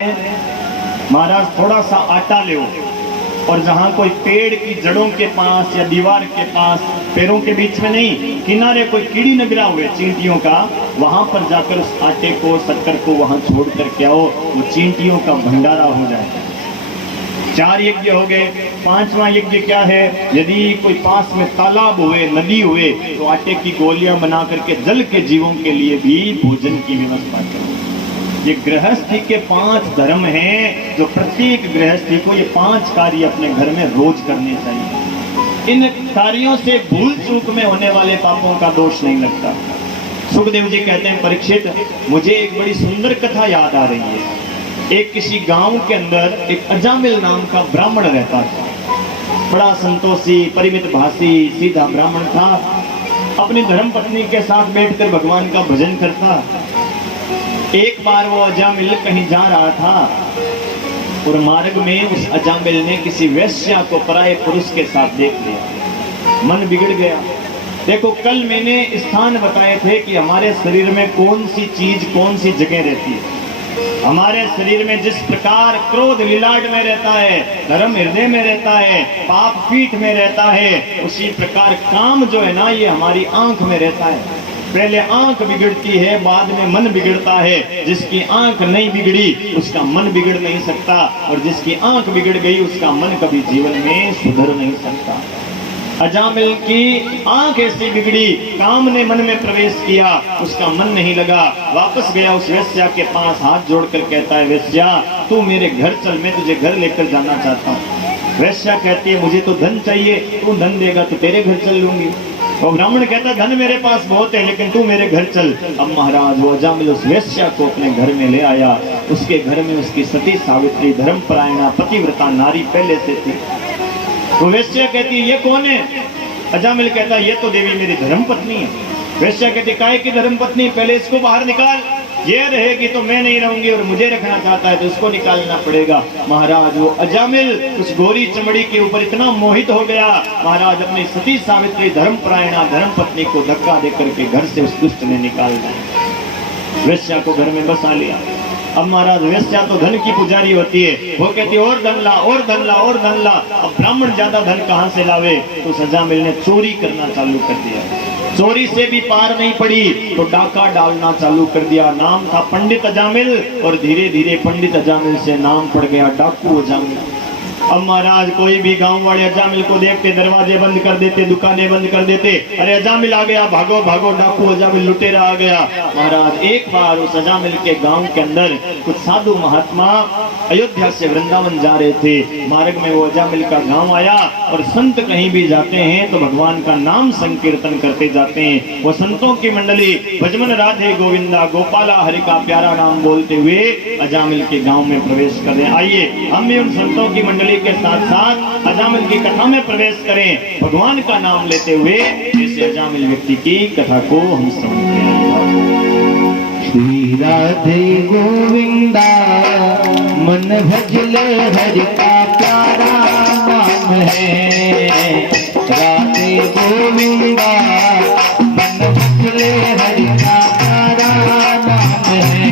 महाराज थोड़ा सा आटा ले और जहाँ कोई पेड़ की जड़ों के पास या दीवार के पास, पैरों के बीच में नहीं, किनारे कोई कीड़ी नगरा हुए चींटियों का, वहां पर जाकर उस आटे को, शक्कर को वहां छोड़ करके आओ, वो चींटियों का भंडारा हो जाए। 4 यज्ञ हो गए। 5वां यज्ञ क्या है? यदि कोई पास में तालाब हुए, नदी हुए, तो आटे की गोलियां बना करके जल के जीवों के लिए भी भोजन की व्यवस्था करो। ये गृहस्थी के 5 धर्म हैं जो प्रत्येक गृहस्थी को ये 5 कार्य अपने घर में रोज करने चाहिए। इन कार्यों से भूल चूक में होने वाले पापों का दोष नहीं लगता। सुखदेव जी कहते हैं, परीक्षित, मुझे एक बड़ी सुंदर कथा याद आ रही है। एक किसी गांव के अंदर एक अजामिल नाम का ब्राह्मण रहता था। बड़ा संतोषी, परिमित भाषी, सीधा ब्राह्मण था। अपनी धर्मपत्नी के साथ बैठकर भगवान का भजन करता। एक बार वो अजामिल कहीं जा रहा था और मार्ग में उस अजामिल ने किसी वेश्या को पराये पुरुष के साथ देख लिया। मन बिगड़ गया। देखो, कल मैंने स्थान बताए थे कि हमारे शरीर में कौन सी चीज, कौन सी जगह रहती है। हमारे शरीर में जिस प्रकार क्रोध लीलाट में रहता है, धर्म हृदय में रहता है, पाप पीठ में रहता है, उसी प्रकार काम जो है ना, ये हमारी आंख में रहता है। पहले आंख बिगड़ती है, बाद में मन बिगड़ता है। जिसकी आंख नहीं बिगड़ी उसका मन बिगड़ नहीं सकता, और जिसकी आंख बिगड़ गई उसका मन कभी जीवन में सुधर नहीं सकता। अजामिल की आंख ऐसी बिगड़ी, काम ने मन में प्रवेश किया, उसका मन नहीं लगा। वापस गया उस वेश्या के पास, हाथ जोड़कर कहता है, वेश्या, तू मेरे घर चल, मैं तुझे घर लेकर जाना चाहता हूँ। वेश्या कहती है, मुझे तो धन चाहिए, तू धन देगा तो तेरे घर चल लूंगी। और ब्राह्मण कहता, धन मेरे पास बहुत है, लेकिन तू मेरे घर चल। अब महाराज वो अजामिल उस वेश्या को अपने घर में ले आया। उसके घर में उसकी सती सावित्री, धर्मपरायणा, पतिव्रता नारी पहले से थी। तो वेश्या कहती, ये कौन है? अजामिल कहता, ये तो देवी मेरी धर्मपत्नी है। वेश्या कहती, काहे की धर्मपत्नी? पहले इसको बाहर निकाल। ये रहेगी तो मैं नहीं रहूंगी, और मुझे रखना चाहता है तो इसको निकालना पड़ेगा। महाराज वो अजामिल उस गोरी चमड़ी के ऊपर इतना मोहित हो गया, महाराज अपनी सती सावित्री, धर्मपरायणा, धर्मपत्नी को धक्का देकर के घर से उस दुष्ट ने निकाल दिया। वेश्या को घर में बसा लिया। अब महाराज वेश्या तो धन की पुजारी होती है, वो कहती, और धन ला, और धन ला, और धन ला। अब ब्राह्मण ज्यादा धन कहाँ से लावे? तो अजामिल ने चोरी करना चालू कर दिया। चोरी से भी पार नहीं पड़ी तो डाका डालना चालू कर दिया। नाम था पंडित अजामिल, और धीरे धीरे पंडित अजामिल से नाम पड़ गया डाकू अजामिल। अब महाराज कोई भी गांव वाले अजामिल को देखते दरवाजे बंद कर देते, दुकानें बंद कर देते। अरे अजामिल आ गया, भागो भागो, डाकू अजामिल, लुटेरा आ गया। महाराज एक बार उस अजामिल के गांव के अंदर कुछ साधु महात्मा अयोध्या से वृंदावन जा रहे थे। मार्ग में वो अजामिल का गांव आया, और संत कहीं भी जाते हैं तो भगवान का नाम संकीर्तन करते जाते हैं। वो संतों की मंडली भजमन राधे गोविंदा गोपाला हरि का प्यारा नाम बोलते हुए अजामिल के गांव में प्रवेश कर रहे हैं। आइए हम भी उन संतों की मंडली के साथ साथ अजामिल की कथा में प्रवेश करें, भगवान का नाम लेते हुए इस अजामिल व्यक्ति की कथा को हम समझते हैं। श्री राधे गोविंदा मन भजले हरि का प्यारा नाम है। राधे गोविंदा मन भजले हरि का प्यारा नाम है।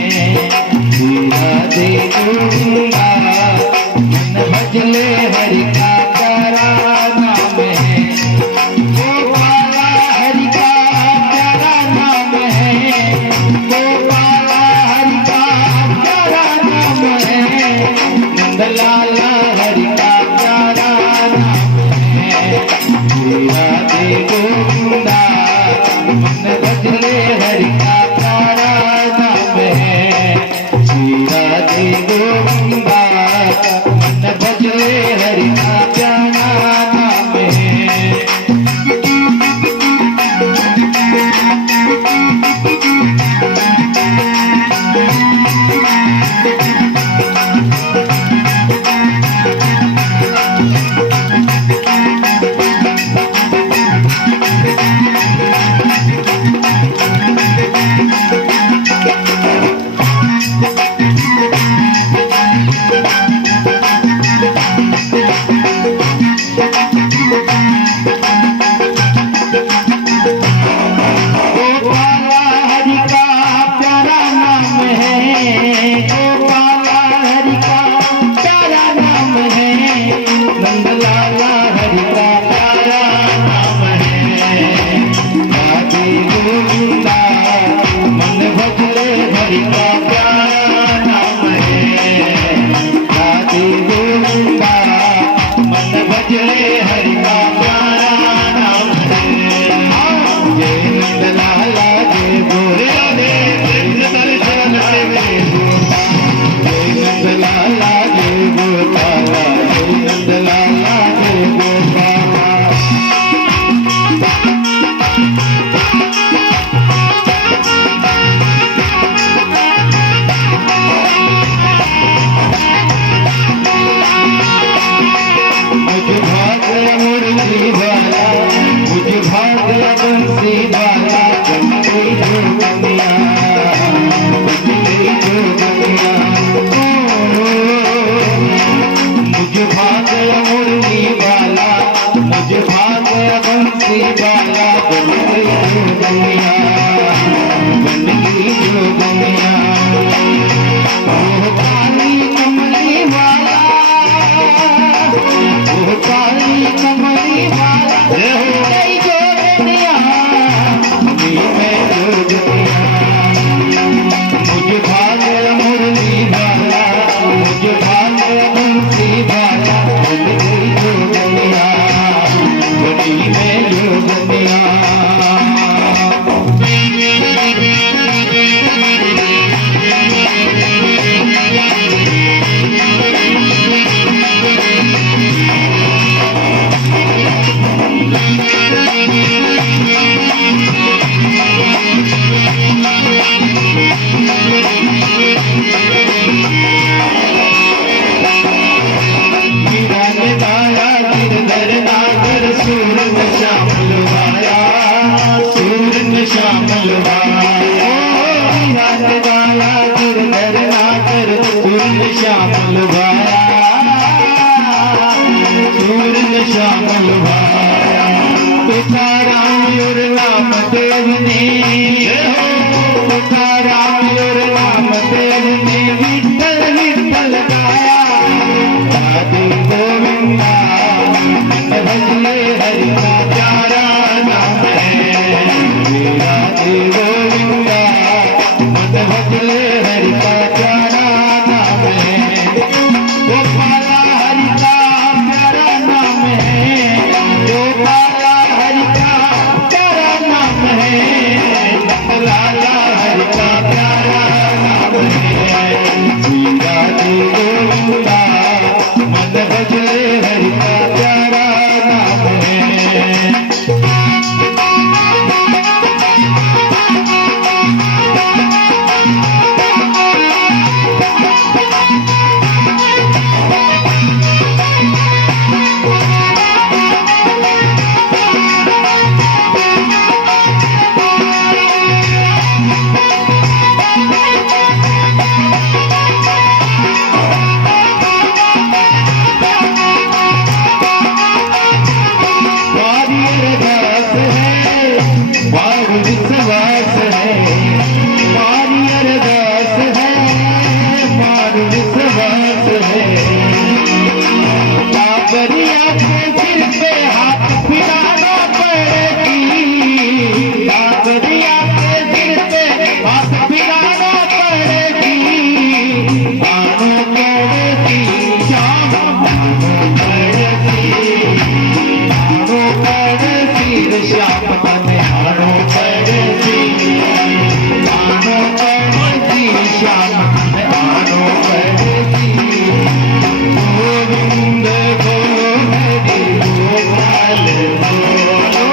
श्री राधे गोविंदा मन भजले हरि का प्यारा नाम है। गोपाला हरि का प्यारा नाम है। गोपाला हरि का प्यारा नाम है। नंदलाला हरि का प्यारा नाम है। श्री राधे गोविंदा मन भजले हरि का प्यारा नाम है। श्री राधे गोविंदा मन भजले हरि का प्यारा नाम है। फल गाया राधे गोविंदा मन भजले हरि का प्यारा नाम है राधे गोविंदा मन भजले हरि का प्यारा नाम है गोपाला हरि का प्यारा नाम है गोपाला हरि का प्यारा नाम है लाला हरि का प्यारा नाम है श्री राधे गोविंदा मन भजले हरि का प्यारा नाम है विश्वास है मारी अरदास है मार विश्वास है काबरिया के सिर पे हाथ फिराना पड़ेगी काबरिया के सिर पे हाथ फिराना पड़ेगी आनो पड़ेगी शाम आनो पड़ेगी श्याम तने आनो पड़ेगी आनो पड़ेगी श्याम तने आनो पड़ेगी गोविंद बोलो हरि गोपाल बोलो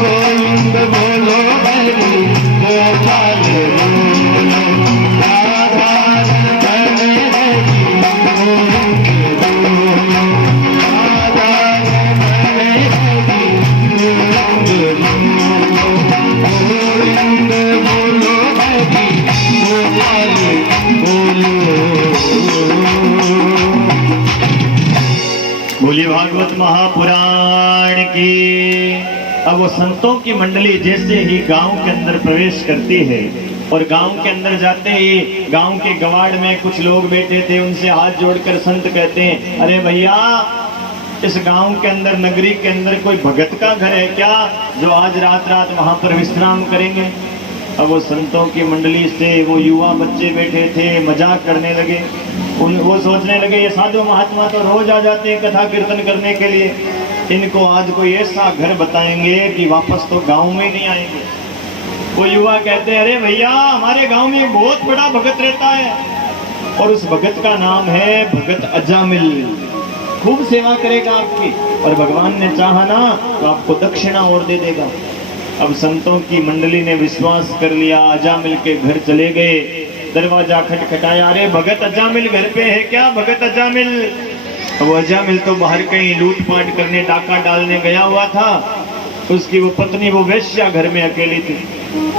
गोविंद बोलो हरि गोपाल बोलो राधा रमण हरि गोविंद बोलो राधा रमण हरि गोविंद बोलो हरि गोपाल बोलो बोलिए भागवत महापुराण की। अब वो संतों की मंडली जैसे ही गांव के अंदर प्रवेश करती है और गांव के अंदर जाते ही गांव के गवाड़ में कुछ लोग बैठे थे, उनसे हाथ जोड़कर संत कहते हैं, अरे भैया इस गांव के अंदर नगरी के अंदर कोई भगत का घर है क्या जो आज रात रात वहां पर विश्राम करेंगे। अब वो संतों की मंडली से वो युवा बच्चे बैठे थे, मजाक करने लगे। वो सोचने लगे ये साधु महात्मा तो रोज आ जाते हैं कथा कीर्तन करने के लिए, इनको आज कोई ऐसा घर बताएंगे कि वापस तो गांव में नहीं आएंगे। वो युवा कहते हैं, अरे भैया हमारे गांव में एक बहुत बड़ा भगत रहता है और उस भगत का नाम है भगत अजामिल, खूब सेवा करेगा आपकी और भगवान ने चाहा ना तो आपको दक्षिणा और दे देगा। अब संतों की मंडली ने विश्वास कर लिया, अजामिल के घर चले गए, दरवाजा खटखटाया, अरे भगत अजामिल घर पे है क्या भगत अजामिल। वो अजामिल तो बाहर कहीं लूटपाट करने डाका डालने गया हुआ था, उसकी वो पत्नी वो वेश्या घर में अकेली थी।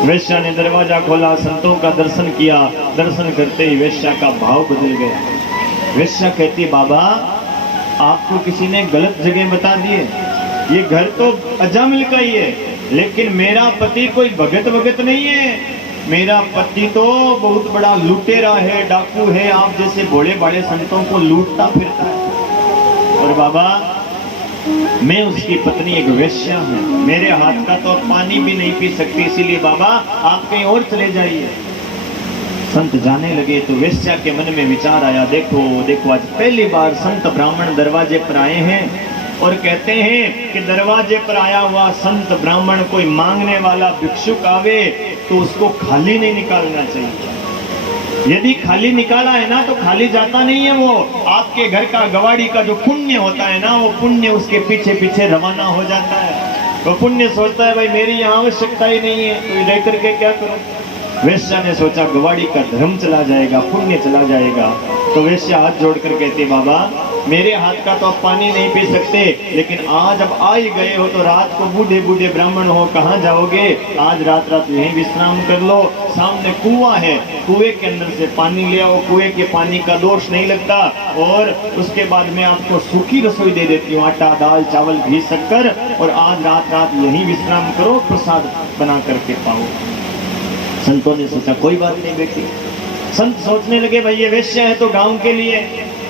वेश्या ने दरवाजा खोला, संतों का दर्शन किया, दर्शन करते ही वेश्या का भाव बदल गया। वेश्या कहती, बाबा आपको किसी ने गलत जगह बता दिए, ये घर तो अजामिल का ही है, लेकिन मेरा पति कोई भगत भगत नहीं है, मेरा पति तो बहुत बड़ा लुटेरा है, डाकू है, आप जैसे भोले भाले संतों को लूटता फिरता है। और बाबा मैं उसकी पत्नी एक वेश्या हूँ, मेरे हाथ का तो पानी भी नहीं पी सकती, इसीलिए बाबा आप कहीं और चले जाइए। संत जाने लगे तो वेश्या के मन में विचार आया, देखो देखो आज पहली बार संत ब्राह्मण दरवाजे पर आए हैं और कहते हैं कि दरवाजे पर आया हुआ संत ब्राह्मण कोई मांगने वाला भिक्षुक आवे तो उसको खाली नहीं निकालना चाहिए। यदि खाली निकाला है ना तो खाली जाता नहीं है, वो आपके घर का गवाड़ी का जो पुण्य होता है ना, वो पुण्य उसके पीछे पीछे रवाना हो जाता है। वो पुण्य सोचता है भाई मेरी यहाँ आवश्यकता ही नहीं है, तो रह करके क्या करूं। वेश्या ने सोचा गवाड़ी का धर्म चला जाएगा, पुण्य चला जाएगा। तो वेश्या हाथ जोड़कर कहती, बाबा मेरे हाथ का तो आप पानी नहीं पी सकते, लेकिन आज अब आ ही गए हो तो रात को बूढ़े बूढ़े ब्राह्मण हो कहाँ जाओगे, आज रात रात यहीं विश्राम कर लो, सामने कुआं है, कुएं के अंदर से पानी ले आओ, कुएं के पानी का दोष नहीं लगता, और उसके बाद मैं आपको सूखी रसोई दे देती हूँ, आटा दाल चावल घी शक्कर, और आज रात रात यहीं विश्राम करो, प्रसाद बना करके पाओ। संतों ने सोचा कोई बात नहीं बेटी, संत सोचने लगे भाई ये वेश्या है तो गांव के लिए,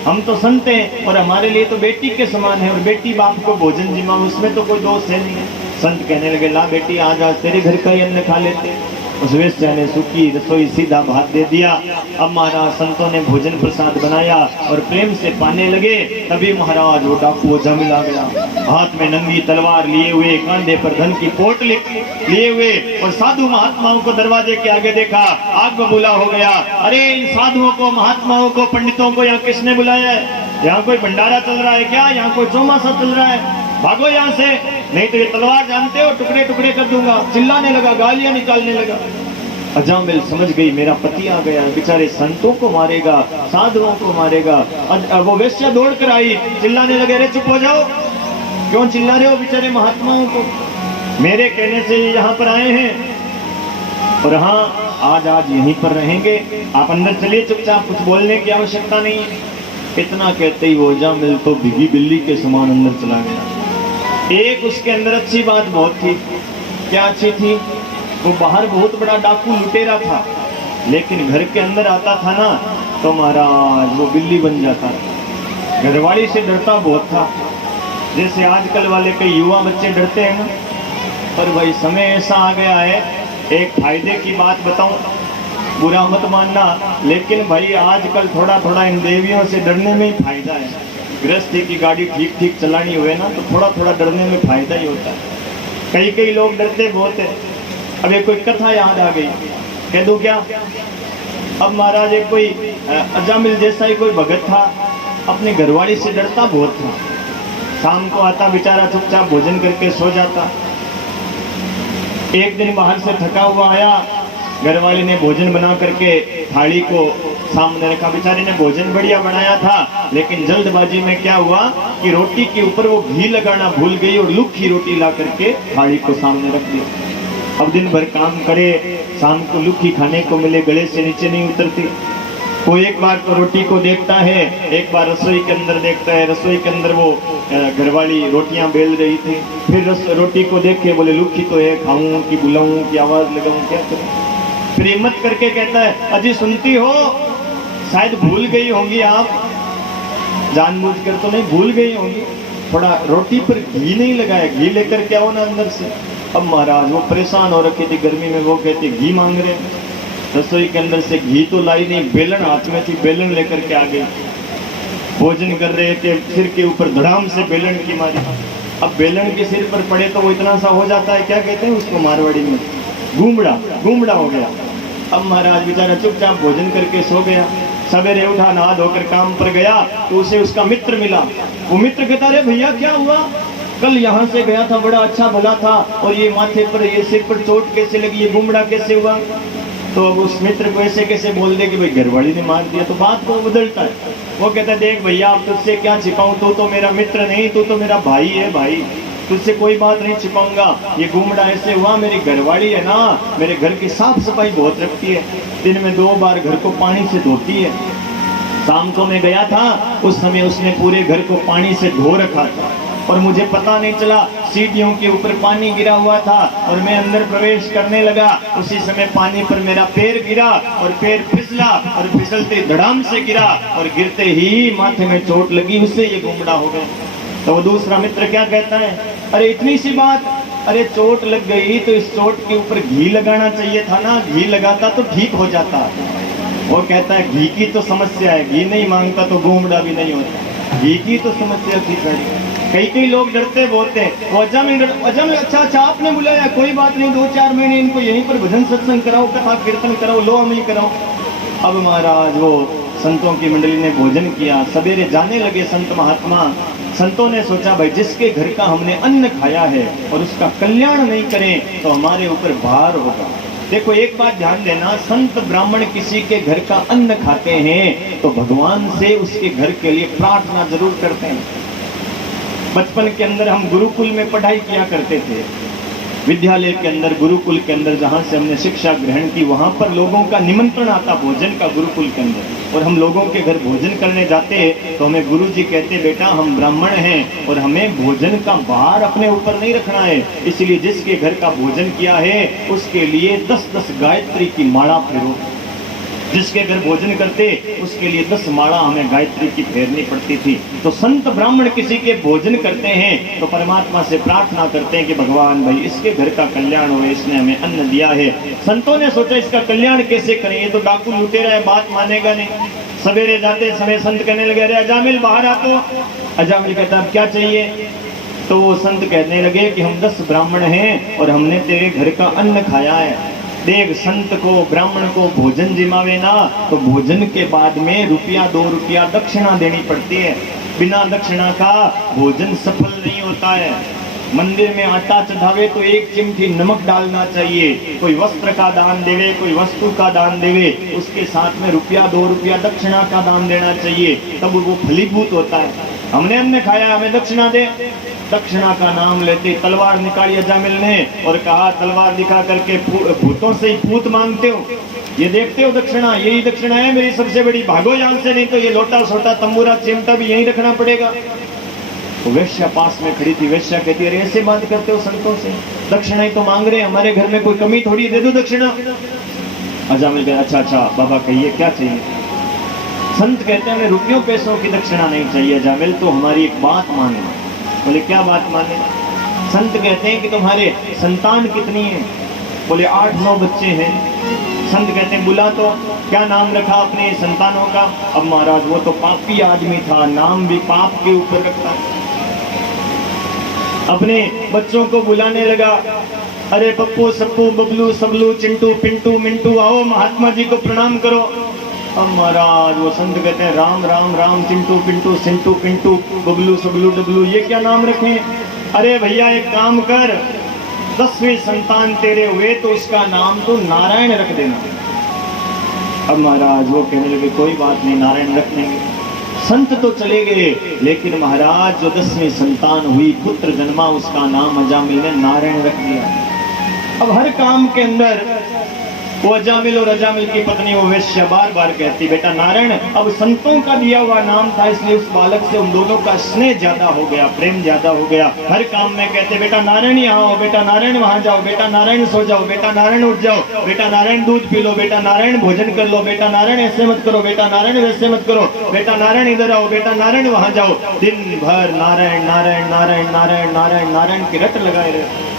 हम तो संत हैं और हमारे लिए तो बेटी के समान है, और बेटी बाप को भोजन जिमा उसमें तो कोई दोष है नहीं। संत कहने लगे ला बेटी आज आज तेरे घर का ही अन्न खा लेते। उस वेश्या ने सूखी रसोई सीधा भात दे दिया। अब महाराज संतों ने भोजन प्रसाद बनाया और प्रेम से पाने लगे। तभी महाराज वो डाकू जमील आ गया, हाथ में नंगी तलवार लिए हुए, कांधे पर धन की पोट लिए हुए, और साधु महात्माओं को दरवाजे के आगे देखा, आग बबूला हो गया। अरे इन साधुओं को, महात्माओं को, पंडितों को यहाँ किसने बुलाया है? यहाँ कोई भंडारा चल रहा है क्या? यहाँ कोई चौमासा चल रहा है? भागो यहाँ से, नहीं तो ये तलवार जानते हो टुकड़े टुकड़े कर दूंगा। चिल्लाने लगा, गालियां निकालने लगा। अजामिल समझ गई मेरा पति आ गया, बेचारे संतों को मारेगा, साधुओं को मारेगा। वो वेश्या दौड़ कर आई, चिल्लाने लगे अरे चुप हो जाओ, क्यों चिल्ला रहे हो बेचारे महात्माओं को? मेरे कहने से ये यहाँ पर आए हैं और हाँ आज यहीं पर रहेंगे, आप अंदर चलिए चुपचाप, कुछ बोलने की आवश्यकता नहीं है। इतना कहते ही वो अजामिल तो भीगी बिल्ली के समान अंदर चला गया। एक उसके अंदर अच्छी बात बहुत थी। क्या अच्छी थी? वो बाहर बहुत बड़ा डाकू लुटेरा था, लेकिन घर के अंदर आता था ना तो महाराज वो बिल्ली बन जाता। घरवाली से डरता बहुत था, जैसे आजकल वाले कई युवा बच्चे डरते हैं ना। पर भाई समय ऐसा आ गया है, एक फायदे की बात बताऊं, बुरा मत मानना, लेकिन भाई आजकल थोड़ा थोड़ा इन देवियों से डरने में ही फायदा है। गृहस्थी की गाड़ी ठीक ठीक चलानी हुए ना तो थोड़ा थोड़ा डरने में फायदा ही होता है। कई लोग डरते बहुत है। अब एक कोई कथा याद आ गई, कह दूं क्या? अब महाराज एक कोई अजामिल जैसा ही कोई भगत था, अपने घरवाली से डरता बहुत था। शाम को आता बेचारा, चुपचाप भोजन करके सो जाता। एक दिन बाहर से थका हुआ आया, घरवाली ने भोजन बना करके थाली को सामने रखा। बेचारे ने भोजन बढ़िया बनाया था, लेकिन जल्दबाजी में क्या हुआ कि रोटी के ऊपर वो घी लगाना भूल गई और लुक्खी रोटी ला करके थाली को सामने रख दिया। अब दिन भर काम करे, शाम को लुक्खी खाने को मिले, गले से नीचे नहीं उतरती। वो एक बार तो रोटी को देखता है, एक बार रसोई के अंदर देखता है। रसोई के अंदर वो घरवाली रोटियां बेल रही थी। फिर रोटी को देख के बोले लुक्खी तो है, खाऊं कि बुलाऊं कि आवाज लगाऊं, क्या करूं? फिर हिम्मत करके कहता है अजी सुनती हो, शायद भूल गई होंगी आप, जानबूझकर तो नहीं, भूल गई होंगी, थोड़ा रोटी पर घी नहीं लगाया, घी लेकर के आओ ना अंदर से। अब महाराज वो परेशान हो रखी थी गर्मी में, वो कहते घी मांग रहे। रसोई के अंदर से घी तो लाई नहीं, बेलन हाथ में थी, बेलन लेकर के आ गई। भोजन कर रहे थे, सिर के ऊपर धड़ाम से बेलन की मारी। अब बेलन के सिर पर पड़े तो वो इतना सा हो जाता है, क्या कहते हैं उसको मारवाड़ी में, घूमड़ा हो गया। अब महाराज बेचारा चुपचाप भोजन करके सो गया। सवेरे उठा, नहा धोकर काम पर गया तो उसे उसका मित्र मिला। वो मित्र कहता अरे भैया क्या हुआ, कल यहाँ से गया था, बड़ा अच्छा भला था, और ये माथे पर, ये सिर पर चोट कैसे लगी, ये घूमड़ा कैसे हुआ? तो अब उस मित्र को ऐसे कैसे बोल दे कि भाई घरवाली ने मार दिया, तो बात को बदलता है। वो कहता है देख भैया अब तुझसे क्या छिपाऊं, तू तो मेरा मित्र नहीं, तू तो मेरा भाई है भाई, तुझसे कोई बात नहीं छिपाऊंगा। ये घूमड़ा ऐसे हुआ, मेरी घरवाली है ना, मेरे घर की साफ सफाई बहुत रखती है, दिन में 2 बार घर को पानी से धोती है। शाम को मैं गया था, उस समय उसने पूरे घर को पानी से धो रखा था और मुझे पता नहीं चला, सीढ़ियों के ऊपर पानी गिरा हुआ था और मैं अंदर प्रवेश करने लगा। उसी समय पानी पर मेरा पैर गिरा और पैर फिसला और फिसलते धड़ाम से गिरा और गिरते ही माथे में चोट लगी, उससे ये घूमड़ा हो गया। तो वो दूसरा मित्र क्या कहता है, अरे इतनी सी बात, अरे चोट लग गई तो इस चोट के ऊपर घी लगाना चाहिए था ना, घी लगाता तो ठीक हो जाता। वो कहता है घी की तो समस्या है, घी नहीं मांगता तो घूमड़ा भी नहीं होता, घी की तो समस्या थी सारी। कई लोग डरते बोलते हैं, वो अजामिल अच्छा आपने बुलाया, कोई बात नहीं, 2-4 महीने इनको यहीं पर भजन सत्संग कराओ, कथा कीर्तन कराओ, लो अमली कराओ। अब महाराज वो संतों की मंडली ने भोजन किया, सवेरे जाने लगे संत महात्मा। संतों ने सोचा भाई जिसके घर का हमने अन्न खाया है और उसका कल्याण नहीं करें तो हमारे ऊपर भार होगा। देखो एक बात ध्यान देना, संत ब्राह्मण किसी के घर का अन्न खाते हैं तो भगवान से उसके घर के लिए प्रार्थना जरूर करते हैं। बचपन के अंदर हम गुरुकुल में पढ़ाई किया करते थे, विद्यालय के अंदर, गुरुकुल के अंदर जहाँ से हमने शिक्षा ग्रहण की, वहाँ पर लोगों का निमंत्रण आता भोजन का गुरुकुल के अंदर, और हम लोगों के घर भोजन करने जाते तो हमें गुरुजी कहते बेटा हम ब्राह्मण हैं और हमें भोजन का भार अपने ऊपर नहीं रखना है, इसलिए जिसके घर का भोजन किया है उसके लिए 10-10 गायत्री की माला फेरो। जिसके घर भोजन करते उसके लिए 10 माला हमें गायत्री की फेरनी पड़ती थी। तो संत ब्राह्मण किसी के भोजन करते हैं तो परमात्मा से प्रार्थना करते हैं कि भगवान भाई इसके घर का कल्याण हो, इसने हमें अन्न दिया है। संतों ने सोचा इसका कल्याण कैसे करें, ये तो डाकू लुटेरा है, बात मानेगा नहीं। सवेरे जाते समय संत कहने लगे अरे अजामिल बाहर आ। तो अजामिल कहता अब क्या चाहिए? तो वो संत कहने लगे कि हम 10 ब्राह्मण हैं और हमने तेरे घर का अन्न खाया है। देख संत को ब्राह्मण को भोजन जिमावे ना तो भोजन के बाद में रुपया 2 रुपया दक्षिणा देनी पड़ती है। बिना दक्षिणा का भोजन सफल नहीं होता है। मंदिर में आटा चढ़ावे तो 1 चिमटी नमक डालना चाहिए। कोई वस्त्र का दान देवे, कोई वस्तु का दान देवे, उसके साथ में रुपया 2 रुपया दक्षिणा का दान देना चाहिए, तब वो फलीभूत होता है। हमने अन्न खाया, हमें दक्षिणा दे। दक्षिणा का नाम लेते तलवार निकाली अजामिल ने और कहा तलवार दिखा करके भूतों से ही पूत मांगते हो, ये देखते हो दक्षिणा, यही दक्षिणा है मेरी सबसे बड़ी, भागो यहाँ से, नहीं तो ये लोटा सोटा तंबूरा चिमटा भी यहीं रखना पड़ेगा। तो वेश्या पास में खड़ी थी। वेश्या कहती अरे ऐसे बात करते हो संतों से, दक्षिणा ही तो मांग रहे हैं, हमारे घर में कोई कमी थोड़ी, दे दो दक्षिणा। अजामिल कहते अच्छा अच्छा बाबा कहिए क्या चाहिए। संत कहते हैं हमें रुपयों पैसों की दक्षिणा नहीं चाहिए अजामिल, तो हमारी एक बात माने। बोले क्या बात माने? संत कहते हैं कि तुम्हारे संतान कितनी है? बोले 8-9 बच्चे हैं। संत कहते हैं बुला तो, क्या नाम रखा अपने संतानों का? अब महाराज वो तो पापी आदमी था, नाम भी पाप के ऊपर रखता। अपने बच्चों को बुलाने लगा, अरे पप्पू सप्पू बबलू सबलू चिंटू पिंटू मिंटू आओ महात्मा जी को प्रणाम करो। अब महाराज वो संत कहते हैं राम राम राम चिंटू पिंटू सिंटू पिंटू बबलू सबलू डबलू ये क्या नाम रखे? अरे भैया एक काम कर, 10वीं संतान तेरे हुए तो उसका नाम तो नारायण रख देना। अब महाराज वो कहने लगे कोई बात नहीं नारायण रख देंगे। संत तो चले गए, लेकिन महाराज जो 10वीं संतान हुई पुत्र जन्मा उसका नाम अजामिल ने नारायण रख दिया। अब हर काम के अंदर वो अजामिल और अजामिल की पत्नी वो वेश्या बार बार कहती बेटा नारायण। अब संतों का दिया हुआ नाम था इसलिए उस बालक से उन दोनों का स्नेह ज्यादा हो गया, प्रेम ज्यादा हो गया। हर काम में कहते बेटा नारायण यहाँ आओ, बेटा नारायण वहां जाओ, बेटा नारायण सो जाओ, बेटा नारायण उठ जाओ, बेटा नारायण दूध पी लो, बेटा नारायण भोजन कर लो, बेटा नारायण ऐसे मत करो, बेटा नारायण वैसे मत करो, बेटा नारायण इधर आओ, बेटा नारायण वहां जाओ। दिन भर नारायण नारायण नारायण नारायण नारायण नारायण की रट लगाए रहे।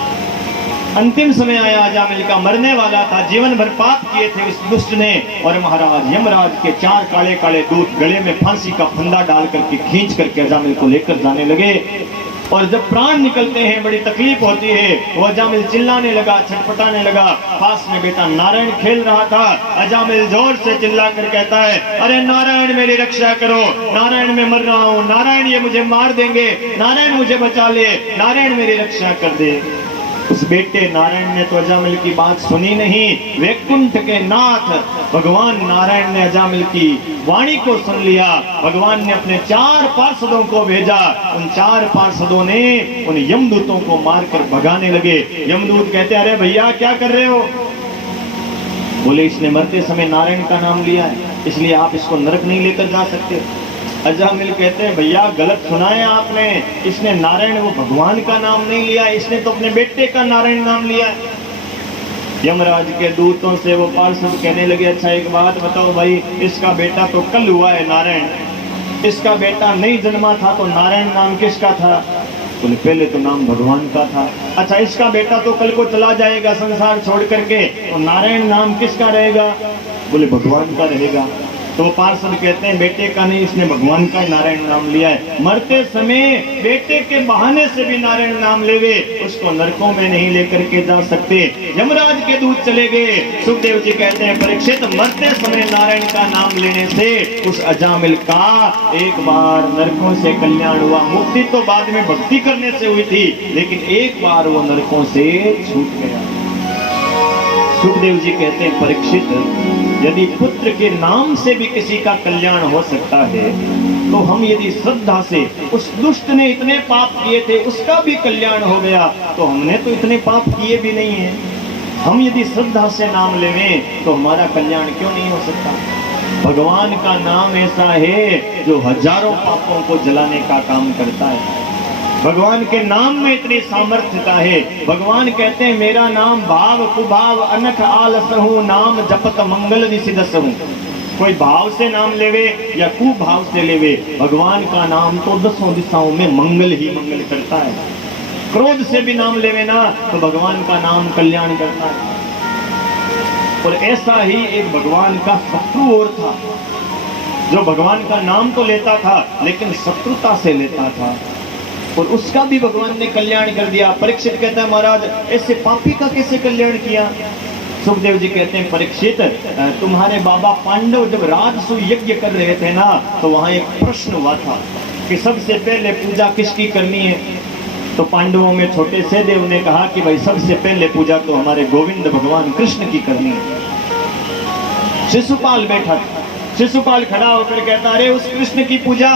अंतिम समय आया, अजामिल का मरने वाला था, जीवन भर पाप किए थे उस दुष्ट ने। और महाराज यमराज के 4 काले काले दूत गले में फांसी का फंदा डाल करके खींच करके अजामिल को लेकर जाने लगे। और जब प्राण निकलते हैं बड़ी तकलीफ होती है। वो अजामिल चिल्लाने लगा, छटपटाने लगा। पास में बेटा नारायण खेल रहा था। अजामिल जोर से चिल्ला कर कहता है अरे नारायण मेरी रक्षा करो, नारायण मैं मर रहा हूँ, नारायण ये मुझे मार देंगे, नारायण मुझे बचा ले, नारायण मेरी रक्षा कर दे। उस बेटे नारायण ने तो अजामिल की बात सुनी नहीं। वैकुंठ के नाथ भगवान नारायण ने अजामिल की वाणी को सुन लिया। भगवान ने अपने 4 पार्षदों को भेजा। उन 4 पार्षदों ने उन यमदूतों को मारकर भगाने लगे। यमदूत कहते अरे भैया क्या कर रहे हो? बोले इसने मरते समय नारायण का नाम लिया है, इसलिए आप इसको नरक नहीं लेकर जा सकते। अजामिल कहते हैं भैया गलत सुना है आपने, इसने नारायण वो भगवान का नाम नहीं लिया, इसने तो अपने बेटे का नारायण नाम लिया है। यमराज के दूतों से वो पार्षद कहने लगे अच्छा एक बात बताओ भाई, इसका बेटा तो कल हुआ है नारायण, इसका बेटा नहीं जन्मा था तो नारायण नाम किसका था? बोले पहले तो नाम भगवान का था। अच्छा इसका बेटा तो कल को चला जाएगा संसार छोड़ करके, तो नारायण नाम किसका रहेगा? बोले भगवान का रहेगा। तो पार्षद कहते हैं बेटे का नहीं, इसने भगवान का नारायण नाम लिया है। मरते समय बेटे के बहाने से भी नारायण नाम लेवे, उसको नरकों में नहीं लेकर के जा सकते। यमराज के दूत चले गए। सुखदेव जी कहते हैं परीक्षित मरते समय नारायण का नाम लेने से उस अजामिल का एक बार नरकों से कल्याण हुआ। मुक्ति तो बाद में भक्ति करने से हुई थी, लेकिन एक बार वो नरकों से छूट गया। सुखदेव जी कहते हैं परीक्षित यदि पुत्र के नाम से भी किसी का कल्याण हो सकता है, तो हम यदि श्रद्धा से उस दुष्ट ने इतने पाप किए थे उसका भी कल्याण हो गया, तो हमने तो इतने पाप किए भी नहीं है। हम यदि श्रद्धा से नाम लेवें तो हमारा कल्याण क्यों नहीं हो सकता? भगवान का नाम ऐसा है जो हजारों पापों को जलाने का काम करता है। भगवान के नाम में इतनी सामर्थ्यता है। भगवान कहते हैं मेरा नाम भाव कुभाव अनख आलसहु नाम जपत मंगल निसिदसहु। कोई भाव से नाम लेवे या कुभाव से लेवे, भगवान का नाम तो दसों दिशाओं में मंगल ही मंगल करता है। क्रोध से भी नाम लेवे ना तो भगवान का नाम कल्याण करता है। और ऐसा ही एक भगवान का शत्रु और था, जो भगवान का नाम तो लेता था लेकिन शत्रुता से लेता था, और उसका भी भगवान ने कल्याण कर दिया। परीक्षित कहता है महाराज ऐसे पापी का कैसे कल्याण किया? सुखदेव जी कहते हैं परीक्षित, तुम्हारे बाबा पांडव जब राजसूय यज्ञ कर रहे थे ना, तो वहां एक प्रश्न हुआ था कि सबसे पहले पूजा किसकी करनी है? तो पांडवों में छोटे से देव ने कहा कि भाई सबसे पहले पूजा तो हमारे गोविंद भगवान कृष्ण की करनी है। शिशुपाल बैठा था, शिशुपाल खड़ा होकर कहता अरे उस कृष्ण की पूजा,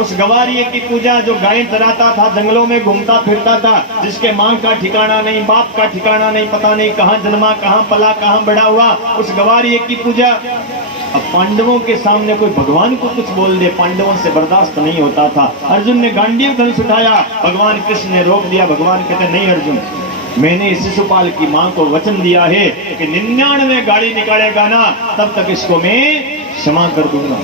उस गवारिये की पूजा जो गाय चराता था, जंगलों में घूमता फिरता था, जिसके मां का ठिकाना नहीं, बाप का ठिकाना नहीं, पता नहीं कहां जन्मा, कहां पला, कहां बड़ा हुआ, उस गवारिये की पूजा। अब पांडवों के सामने कोई भगवान को कुछ बोल दे, पांडवों से बर्दाश्त नहीं होता था। अर्जुन ने गांडीव धनुष उठाया, भगवान कृष्ण ने रोक दिया। भगवान कहते नहीं अर्जुन, मैंने शिशुपाल की मां को वचन दिया है कि 99 गाड़ी निकालेगा ना तब तक इसको मैं क्षमा कर दूंगा।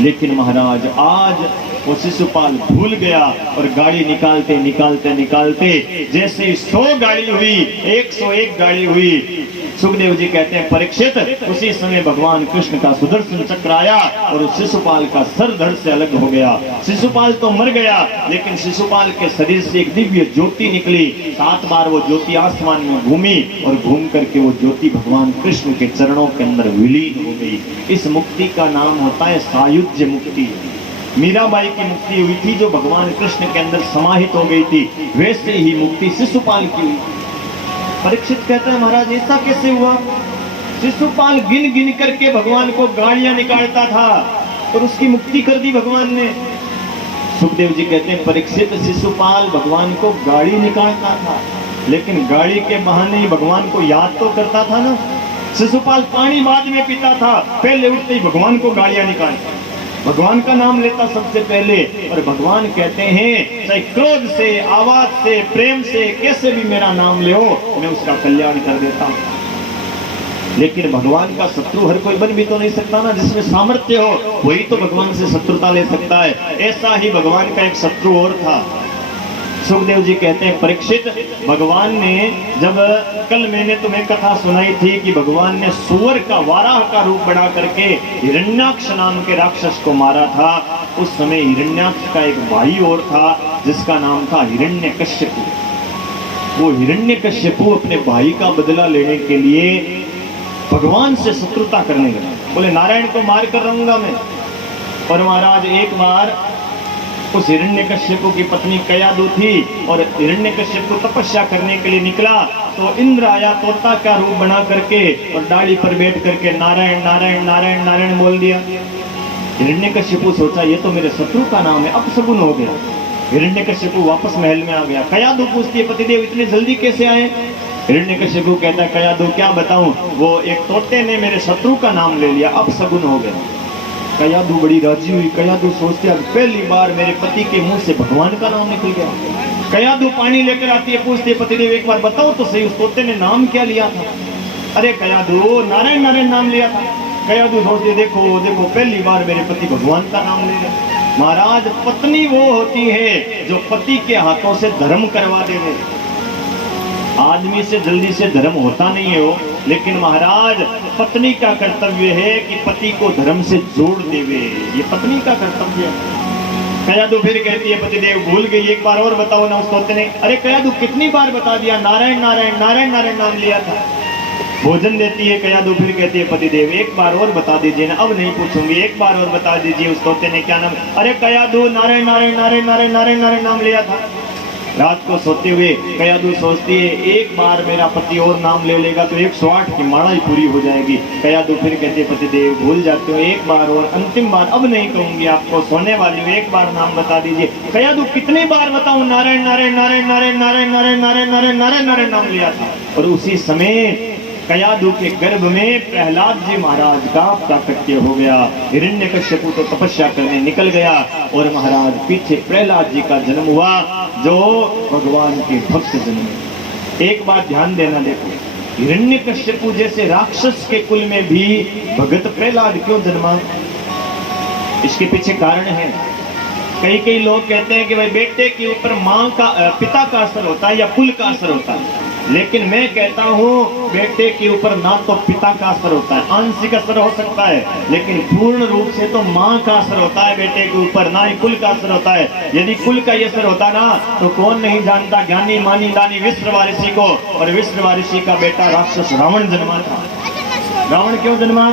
लेकिन महाराज आज वो शिशुपाल भूल गया और गाड़ी निकालते निकालते निकालते जैसे 100 गाड़ी हुई, 101 गाड़ी हुई, सुखदेव जी कहते हैं परीक्षित उसी समय भगवान कृष्ण का सुदर्शन चक्र आया और उस शिशुपाल का सर धड़ से अलग हो गया। शिशुपाल तो मर गया, लेकिन शिशुपाल के शरीर से एक दिव्य ज्योति निकली। 7 बार वो ज्योति आसमान में घूमी और घूम करके वो ज्योति भगवान कृष्ण के चरणों के अंदर विलीन हो गई। इस मुक्ति का नाम होता है सायुज्य मुक्ति। मीराबाई की मुक्ति हुई थी जो भगवान कृष्ण के अंदर समाहित हो गई थी, वैसे ही मुक्ति शिशुपाल की हुई। परीक्षित कहता है महाराज ऐसा कैसे हुआ? शिशुपाल गिन गिन करके भगवान को गाड़ियां निकालता था और उसकी मुक्ति कर दी भगवान ने। सुखदेव जी कहते हैं परीक्षित शिशुपाल भगवान को गाड़ी निकालता था, लेकिन गाड़ी के बहाने ही भगवान को याद तो करता था ना। शिशुपाल पानी बाद में पीता था, पहले उठते ही भगवान को गाड़ियां निकालता, भगवान का नाम लेता सबसे पहले। और भगवान कहते हैं चाहे क्रोध से, आवाज से, प्रेम से, कैसे भी मेरा नाम ले मैं उसका कल्याण कर देता हूं। लेकिन भगवान का शत्रु हर कोई बन भी तो नहीं सकता ना, जिसमें सामर्थ्य हो वही तो भगवान से शत्रुता ले सकता है। ऐसा ही भगवान का एक शत्रु और था। सुखदेव जी कहते हैं परीक्षित भगवान ने जब कल मैंने तुम्हें कथा सुनाई थी कि भगवान ने सूअर का, वाराह का रूप बना करके हिरण्याक्ष नाम के राक्षस को मारा था, उस समय हिरण्याक्ष का एक भाई और था जिसका नाम था हिरण्यकश्यपु। वो हिरण्यकश्यपु अपने भाई का बदला लेने के लिए भगवान से शत्रुता करने लगा। बोले नारायण को मार कर रहूंगा मैं। और महाराज एक बार उस हिरण्यकश्यपु की पत्नी कयादु थी और हिरण्यकश्यपु तपस्या करने के लिए निकला, तो इंद्र आया तोता का रूप बना करके और डाली पर बैठ करके नारायण नारायण नारायण नारायण बोल दिया। हिरण्यकश्यपु सोचा ये तो मेरे शत्रु का नाम है, अपशगुन हो गया। हिरण्यकश्यपु वापस महल में आ गया। कयादु पूछती है पतिदेव इतने जल्दी कैसे आए? हिरण्यकश्यपु कहता है कयादु क्या बताऊं, वो एक तोते ने मेरे शत्रु का नाम ले लिया, अपशगुन हो गया। कयादु बड़ी राजी हुई। कयादु सोचते अब पहली बार मेरे पति के मुंह से भगवान का नाम निकल गया। कयादु पानी लेकर आती है, पूछती है पतिदेव एक बार बताओ तो सही उस तोते ने नाम क्या लिया था? अरे कयादु नारायण नारायण नाम लिया था। कयादु सोचते देखो देखो पहली बार मेरे पति भगवान का नाम ले लिया। महाराज पत्नी वो होती है जो पति के हाथों से धर्म करवा देवे। आदमी से जल्दी से धर्म होता नहीं है वो, लेकिन महाराज पत्नी का कर्तव्य है कि पति को धर्म से जोड़ देवे, ये पत्नी का कर्तव्य है। कयादु फिर कहती है पतिदेव भूल गई, एक बार और बताओ ना उस तोते ने। अरे कयादु कितनी बार बता दिया, नारायण नारायण नारायण नारायण नाम लिया था। भोजन देती है कयादु, फिर कहती है पतिदेव एक बार और बता दीजिए ना, अब नहीं पूछूंगी, एक बार और बता दीजिए उस तोते ने क्या नाम। अरे कयादु नारायण नारायण नारायण नारायण नारायण नारायण नाम लिया था। रात को सोते हुए कयादु सोचती है एक बार मेरा पति और नाम ले लेगा तो 108 की माला ही पूरी हो जाएगी। कयादु फिर कहते पतिदेव भूल जाते हो, एक बार और अंतिम बार, अब नहीं कहूंगी आपको, सोने वाली हूँ, एक बार नाम बता दीजिए। कयादु कितनी बार बताऊं, नारायण नारायण नारायण नारायण नारायण नारायण नारायण नारायण नारायण नारायण नाम लिया था। और उसी समय कयादु के गर्भ में प्रहलाद जी महाराज का प्राकट्य हो गया। हिरण्यकश्यपु तो तपस्या करने निकल गया और महाराज पीछे प्रहलाद जी का जन्म हुआ, जो भगवान के भक्त जन्मे। एक बात ध्यान देना, देखो हिरण्यकश्यपु जैसे राक्षस के कुल में भी भगत प्रहलाद क्यों जन्मा? इसके पीछे कारण है। कई लोग कहते हैं कि भाई बेटे के ऊपर माँ का पिता का असर होता है या कुल का असर होता है, लेकिन मैं कहता हूँ बेटे के ऊपर ना तो पिता का असर होता है, आंशिक असर हो सकता है, लेकिन पूर्ण रूप से तो माँ का असर होता है बेटे के ऊपर, ना ही कुल का असर होता है। यदि कुल का ये असर होता ना तो कौन नहीं जानता ज्ञानी मानी दानी विश्रवा ऋषि को, और विश्रवा ऋषि का बेटा राक्षस रावण जन्मा था। रावण क्यों जन्मा?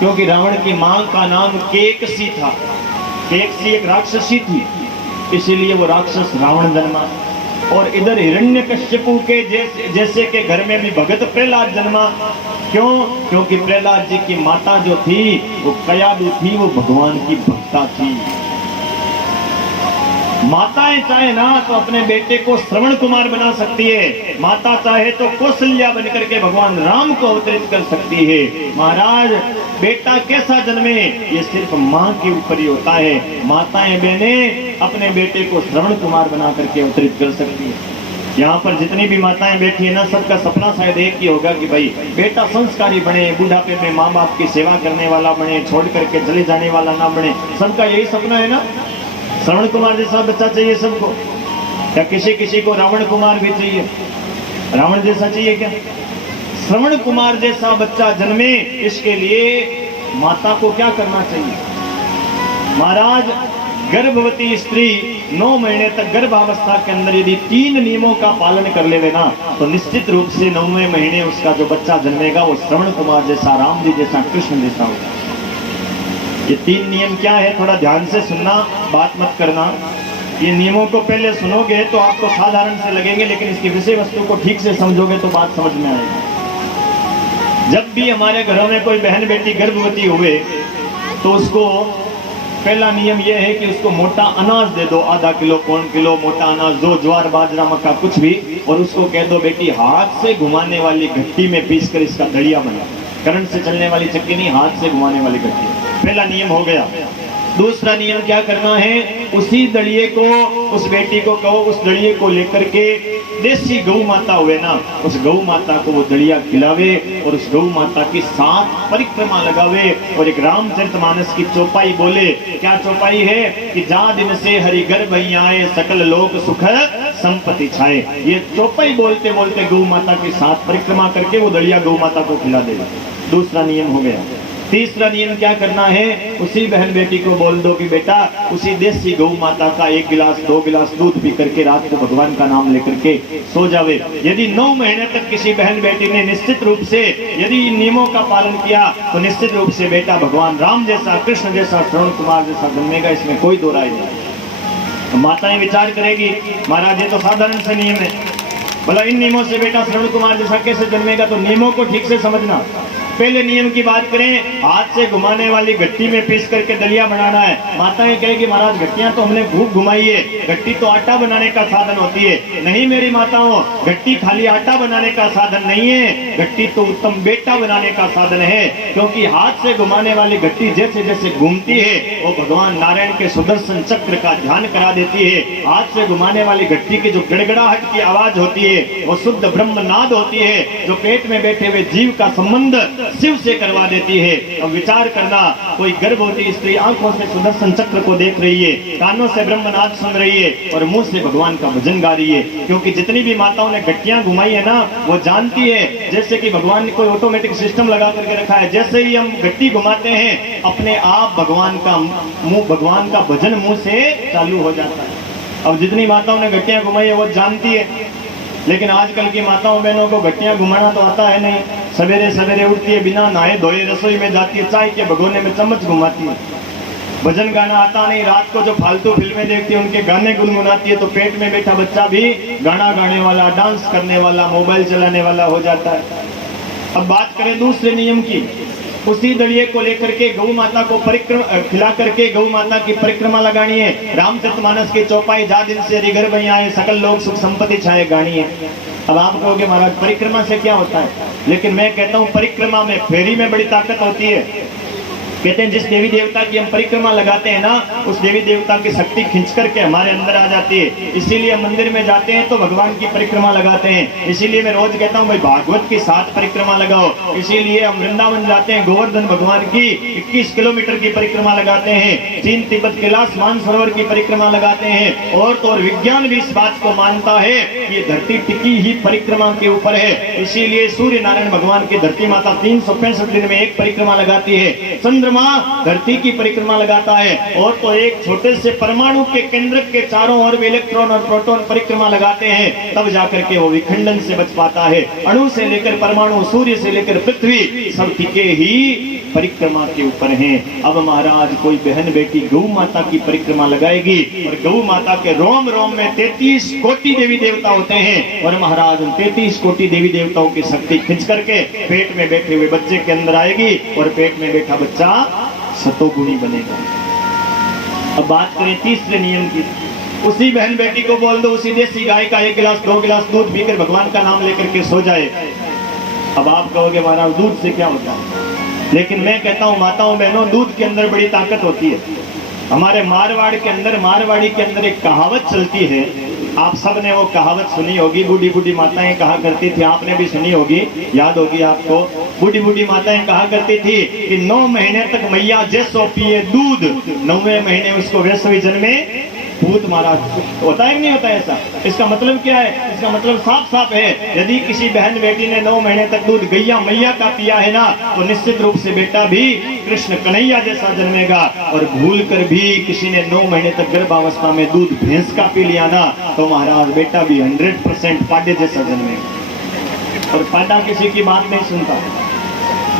क्योंकि रावण की माँ का नाम केकसी था। केकसी एक राक्षसी थी, इसीलिए वो राक्षस रावण जन्मा। और इधर हिरण्यकश्यपु के जैसे के घर में भी भगत प्रहलाद जन्मा। क्यों? क्योंकि प्रहलाद जी की माता जो थी वो कयादु थी, वो भगवान की भक्ता थी। माताएं चाहे ना तो अपने बेटे को श्रवण कुमार बना सकती है, माता चाहे तो कौशल्या बनकर के भगवान राम को अवतरित कर सकती है। महाराज बेटा कैसा जन्मे ये सिर्फ माँ के ऊपर ही होता है। माताएं बहनें अपने बेटे को श्रवण कुमार बना करके अवतरित कर सकती है। यहाँ पर जितनी भी माताएं बैठी है ना, सबका सपना शायद एक ही होगा कि भाई बेटा संस्कारी बने, बुढ़ापे में माँ बाप की सेवा करने वाला बने, छोड़ करके चले जाने वाला ना बने। सबका यही सपना है ना। श्रवण कुमार जैसा बच्चा चाहिए सबको, या किसी को रावण कुमार भी चाहिए? रावण जैसा चाहिए क्या? श्रवण कुमार जैसा बच्चा जन्मे, इसके लिए माता को क्या करना चाहिए? महाराज गर्भवती स्त्री 9 महीने तक गर्भावस्था के अंदर यदि 3 नियमों का पालन कर लेवे ना, तो निश्चित रूप से 9वें महीने उसका जो बच्चा जन्मेगा वो श्रवण कुमार जैसा, राम जी जैसा, कृष्ण जैसा होगा। ये 3 नियम क्या है? थोड़ा ध्यान से सुनना, बात मत करना। ये नियमों को पहले सुनोगे तो आपको साधारण से लगेंगे, लेकिन इसकी विषय वस्तु को ठीक से समझोगे तो बात समझ में आएगी। जब भी हमारे घरों में कोई बहन बेटी गर्भवती हुए तो उसको पहला नियम यह है कि उसको मोटा अनाज दे दो, आधा किलो, पौन किलो मोटा अनाज दो, ज्वार बाजरा मक्का कुछ भी, और उसको कह दो बेटी हाथ से घुमाने वाली घट्टी में पीस कर इसका दलिया बना। करंट से चलने वाली चक्की नहीं, हाथ से घुमाने वाली घट्टी। पहला नियम हो गया। दूसरा नियम क्या करना है? उसी दलिये को उस बेटी को कहो, उस दलिये को लेकर के देसी गौ माता हुए ना, उस गौ माता को वो दलिया खिलावे और उस गौ माता की 7 परिक्रमा लगावे और एक रामचरितमानस की चौपाई बोले। क्या चौपाई है? कि जा दिन से हरि गर्भ आए, सकल लोक सुख संपत्ति छाए। ये चौपाई बोलते बोलते गौ माता की 7 परिक्रमा करके वो दलिया गौ माता को खिला देगा। दूसरा नियम हो गया। तीसरा नियम क्या करना है? उसी बहन बेटी को बोल दो कि बेटा उसी देसी गौ माता का 1 गिलास 2 गिलास दूध पी करके रात को भगवान का नाम लेकर के सो जावे। यदि 9 महीने तक किसी बहन बेटी ने निश्चित रूप से यदि इन नियमों का पालन किया तो निश्चित रूप से बेटा भगवान राम जैसा, कृष्ण जैसा, श्रवण कुमार जैसा जन्मेगा, इसमें कोई दो राय नहीं। तो माताएं विचार करेगी महाराज ये तो साधारण से नियम है, बोला इन नियमों से बेटा श्रवण कुमार जैसा कैसे जन्मेगा? तो नियमों को ठीक से समझना। पहले नियम की बात करें, हाथ से घुमाने वाली घट्टी में पीस करके दलिया बनाना है। माताएं कहेगी महाराज घट्टियां तो हमने खूब घुमाई है, घट्टी तो आटा बनाने का साधन होती है। नहीं मेरी माताओं, घट्टी खाली आटा बनाने का साधन नहीं है, घट्टी तो उत्तम बेटा बनाने का साधन है। क्योंकि हाथ से घुमाने वाली घट्टी जैसे जैसे घूमती है वो भगवान नारायण के सुदर्शन चक्र का ध्यान करा देती है। हाथ से घुमाने वाली घट्टी की जो गड़गड़ाहट की आवाज होती है वो शुद्ध ब्रह्म नाद होती है, जो पेट में बैठे हुए जीव का संबंध शिव से करवा देती है। अब विचार करना, कोई गर्भवती स्त्री आंखों से सुदर्शन चक्र को देख रही है, कानों से ब्रह्मनाद सुन रही है और मुंह से भगवान का भजन गा रही है। क्योंकि जितनी भी माताओं ने घट्टियां घुमाई है ना, वो जानती है जैसे कि भगवान ने कोई ऑटोमेटिक सिस्टम लगा करके रखा है। जैसे ही हम घट्टी घुमाते हैं अपने आप भगवान का भजन मुंह से चालू हो जाता है। अब जितनी माताओं ने घट्टियां घुमाई है वो जानती है, लेकिन आजकल की माताओं बहनों को घट्टियां घुमाना तो आता है नहीं। सवेरे सवेरे उठती है, बिना नहाए धोए रसोई में जाती है, चाय के भगोने में चम्मच घुमाती है। भजन गाना आता नहीं, रात को जो फालतू फिल्में देखती है उनके गाने गुनगुनाती है, तो पेट में बैठा बच्चा भी गाना गाने वाला, डांस करने वाला, मोबाइल चलाने वाला हो जाता है। अब बात करें दूसरे नियम की, उसी दलिये को लेकर के गौ माता को परिक्रमा खिला करके गौ माता की परिक्रमा लगानी है। रामचरितमानस की चौपाई जा दिन से हरि गर्भ आए, सकल लोग सुख संपत्ति छाए गानी है। अब आप कहोगे महाराज परिक्रमा से क्या होता है, लेकिन मैं कहता हूँ परिक्रमा में, फेरी में बड़ी ताकत होती है। कहते हैं जिस देवी देवता की हम परिक्रमा लगाते हैं ना, उस देवी देवता की शक्ति खींच करके हमारे अंदर आ जाती है। इसीलिए मंदिर में जाते हैं तो भगवान की परिक्रमा लगाते हैं। इसीलिए मैं रोज कहता हूँ भाई भागवत की 7 परिक्रमा लगाओ। इसीलिए हम वृंदावन जाते हैं, गोवर्धन भगवान की 21 किलोमीटर की परिक्रमा लगाते हैं, 3 तिब्बत कैलाश मानसरोवर की परिक्रमा लगाते हैं। और तो और विज्ञान भी इस बात को मानता है कि ये धरती टिकी ही परिक्रमा के ऊपर है। इसीलिए सूर्य नारायण भगवान की धरती माता 365 दिन में एक परिक्रमा लगाती है। चंद्रमा धरती की परिक्रमा लगाता है। और तो एक छोटे से परमाणु के केंद्र के चारों ओर भी इलेक्ट्रॉन और प्रोटॉन परिक्रमा लगाते हैं, तब जाकर के वो विखंडन से बच पाता है। अणु से लेकर परमाणु, सूर्य से लेकर पृथ्वी, सब टिके ही परिक्रमा के ऊपर हैं। अब महाराज कोई बहन बेटी गौ माता की परिक्रमा लगाएगी, और गौ माता के रोम रोम में 33 कोटि देवी देवता होते हैं। और महाराज उन 33 कोटि देवी देवताओं की शक्ति खींच करके पेट में बैठे हुए बच्चे के अंदर आएगी, और पेट में बैठा बच्चा सतोगुणी बनेगा। अब बात करें तीसरे नियम की, उसी बहन बेटी को बोल दो उसी देसी गाय का 1 गिलास 2 गिलास दूध पीकर भगवान का नाम लेकर के सो जाए। अब आप कहोगे महाराज दूध से क्या होता है, लेकिन मैं कहता हूँ माताओं बहनों, दूध के अंदर बड़ी ताकत होती है। हमारे मारवाड़ी के अंदर एक कहावत चलती है, आप सब ने वो कहावत सुनी होगी, बूढ़ी बूढ़ी माताएं कहा करती थी, आपने भी सुनी होगी, याद होगी आपको। बूढ़ी बूढ़ी माताएं कहा करती थी कि 9 महीने तक मैया जैसो पिए दूध, 9वें महीने उसको वैसो ही जन्मे पूत। महाराज होता है नहीं होता ऐसा? इसका मतलब क्या है? इसका मतलब साफ साफ है, यदि किसी बहन बेटी ने 9 महीने तक दूध गैया मैया का पिया है ना, तो निश्चित रूप से बेटा भी कृष्ण कन्हैया जैसा जन्मेगा। और भूल कर भी किसी ने 9 महीने तक गर्भावस्था में दूध भैंस का पी लिया ना, तो महाराज बेटा भी 100% पांडे जैसा जन्मेगा। और पांडा किसी की बात नहीं सुनता।